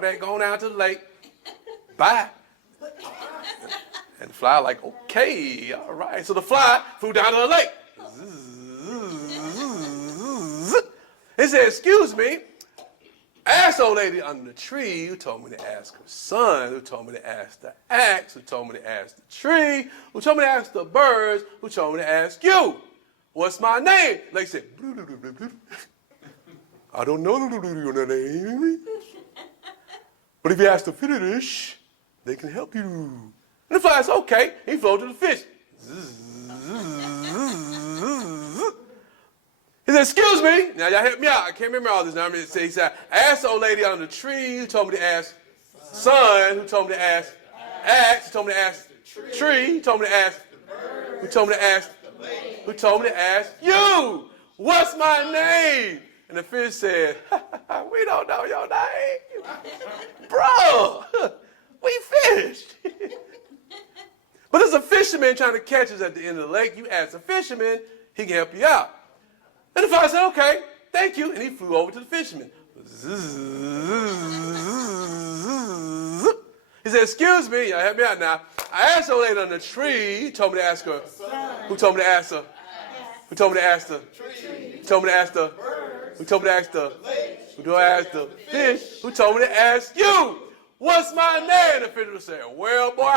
that, go down to the lake. Bye. And the fly like, okay, all right. So the fly flew down to the lake. He said, excuse me. I asked the old lady under the tree, who told me to ask her son, who told me to ask the axe, who told me to ask the tree, who told me to ask the birds, who told me to ask you, what's my name? They said, I don't know your name. But if you ask the fish, they can help you. And the fly said, okay. He flew to the fish. He said, excuse me. Now, y'all help me out. I can't remember all this now. He said, I asked the old lady on the tree who told me to ask son, who told me to ask axe, who told me to ask tree, who told me to ask, who told me to ask, who told me to ask you, what's my name? And the fish said, we don't know your name. Bro, we fished. But there's a fisherman trying to catch us at the end of the lake. You ask a fisherman, he can help you out. And the fly said, okay. thank you. And he flew over to the fisherman. He said, excuse me, y'all help me out now. I asked her lady on the tree. He told me to ask her. Who told me to ask her? Who told me to ask her? Who told me to ask her? Who told me to ask her? Who told me to ask the fish? Who told me to ask you? What's my name? The fish said, well, boy,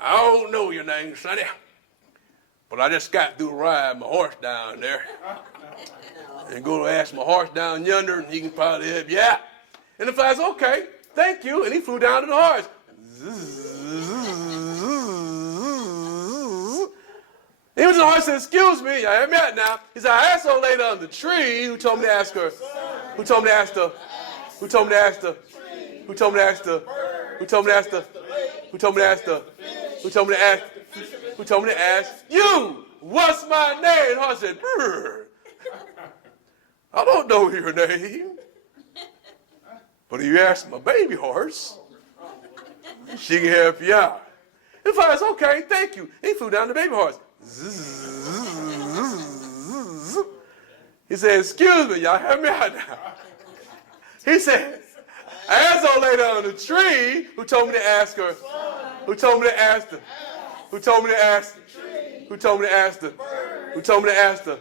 I don't know your name, sonny. But I just got through riding my horse down there. And go to ask my horse down yonder, and he can probably help you out. And the fly said, okay, thank you. And he flew down to the horse. He was in the horse and said, excuse me, y'all help me out now. He said, I asked old lady on the tree who told me to ask her. Who told me to ask her? Who told me to ask her? Who told me to ask her? Who told me to ask her? Who told me to ask her? Who told me to ask? Who told me to ask you? What's my name? And the horse said, brr. I don't know your name. But if you ask my baby horse, she can help you out. And the fly said, okay, thank you. He flew down the baby horse. He said, excuse me, y'all help me out now. He said, I asked old lady on the tree who told me to ask her. Who told me to ask her? Who told me to ask her? Who told me to ask her? Who told me to ask her?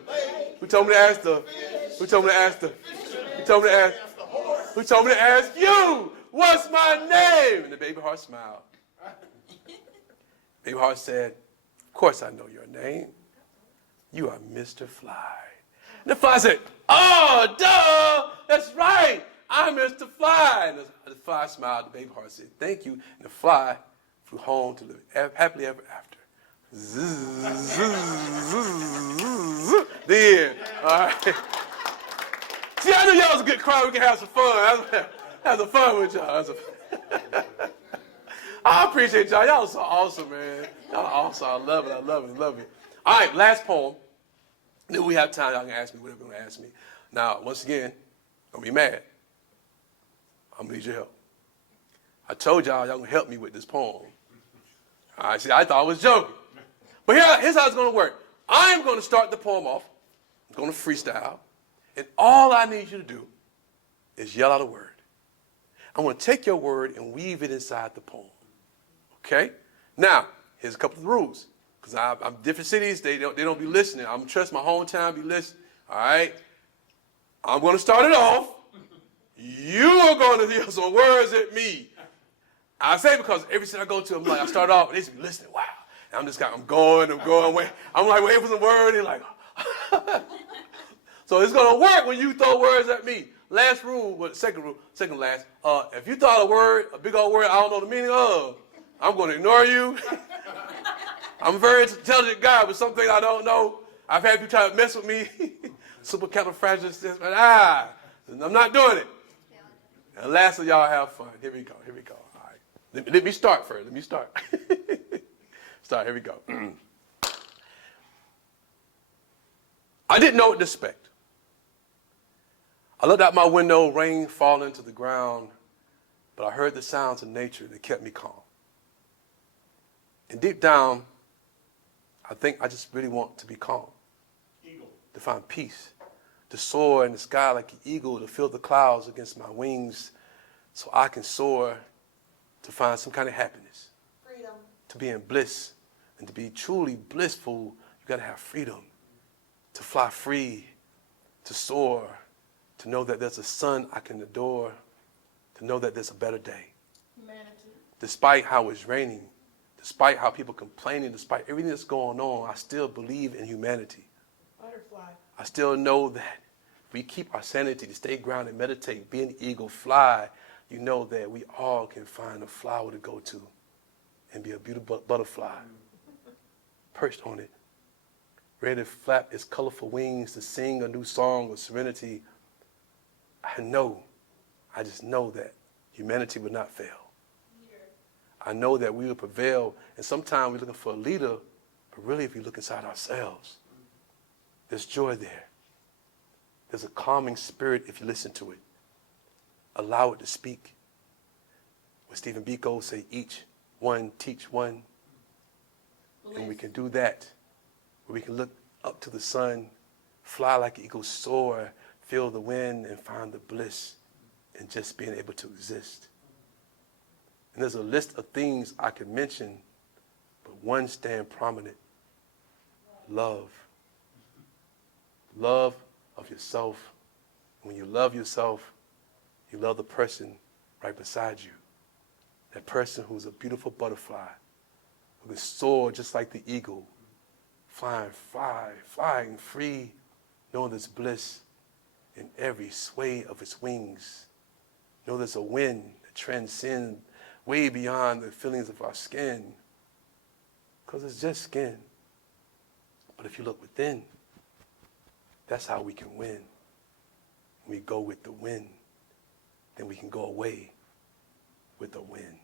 Who told me to ask her? Who told me to ask her? Who told me to ask? Who told me to ask you? What's my name? And the baby horse smiled. Baby horse said, of course I know your name. You are Mr. Fly. And the fly said, oh, duh, that's right. I'm Mr. Fly. And the fly smiled. The baby horse said, thank you. And the fly flew home to live happily ever after. The end. All right. See, I knew y'all was a good crowd. We can have some fun. Have some fun with y'all. I appreciate y'all. Y'all are so awesome, man. Y'all are awesome. I love it. I love it. I love it. All right, last poem. Then we have time. Y'all can ask me whatever you want to ask me. Now, once again, don't be mad. I'm going to need your help. I told y'all going to help me with this poem. All right, see, I thought I was joking. But here's how it's going to work. I'm going to start the poem off. I'm going to freestyle. And all I need you to do is yell out a word. I'm going to take your word and weave it inside the poem. Okay? Now, here's a couple of rules. Because I'm different cities, they don't be listening. I'm trust my hometown be listening. All right? I'm going to start it off. You are going to yell some words at me. I say because every city I go to, I'm like, I start off, and they just be listening. Wow. And I'm going, wait. I'm like waiting for some word. They're like, so it's going to work when you throw words at me. Last rule, second last. If you thought a word, a big old word I don't know the meaning of, I'm going to ignore you. I'm a very intelligent guy, but some things I don't know. I've had people try to mess with me. Supercalifragilistic. I'm not doing it. And lastly, y'all have fun. Here we go. All right. Let me start first. Let me start. Here we go. I didn't know what to expect. I looked out my window, rain falling to the ground, but I heard the sounds of nature that kept me calm. And deep down, I think I just really want to be calm. Eagle. To find peace. To soar in the sky like an eagle, to feel the clouds against my wings so I can soar, to find some kind of happiness. Freedom. To be in bliss. And to be truly blissful, you got to have freedom. To fly free, to soar, to know that there's a sun I can adore, to know that there's a better day. Humanity. Despite how it's raining, despite how people complaining, despite everything that's going on, I still believe in humanity. Butterfly. I still know that if we keep our sanity, to stay grounded, meditate, be an eagle, fly, you know that we all can find a flower to go to and be a beautiful butterfly, perched on it, ready to flap its colorful wings to sing a new song of serenity. I just know that humanity will not fail. I know that we will prevail, and sometimes we're looking for a leader, but really if you look inside ourselves, there's joy there. There's a calming spirit if you listen to it. Allow it to speak. What Stephen Biko say, each one teach one. And we can do that, where we can look up to the sun Fly like an eagle, soar, feel the wind, and find the bliss in just being able to exist. And there's a list of things I could mention, but one stand prominent. Love. Love of yourself. When you love yourself, you love the person right beside you. That person who's a beautiful butterfly, who can soar just like the eagle, flying free, knowing there's bliss in every sway of its wings. Know there's a wind that transcends way beyond the feelings of our skin, because it's just skin. But if you look within, that's how we can win. When we go with the wind, then we can go away with the wind.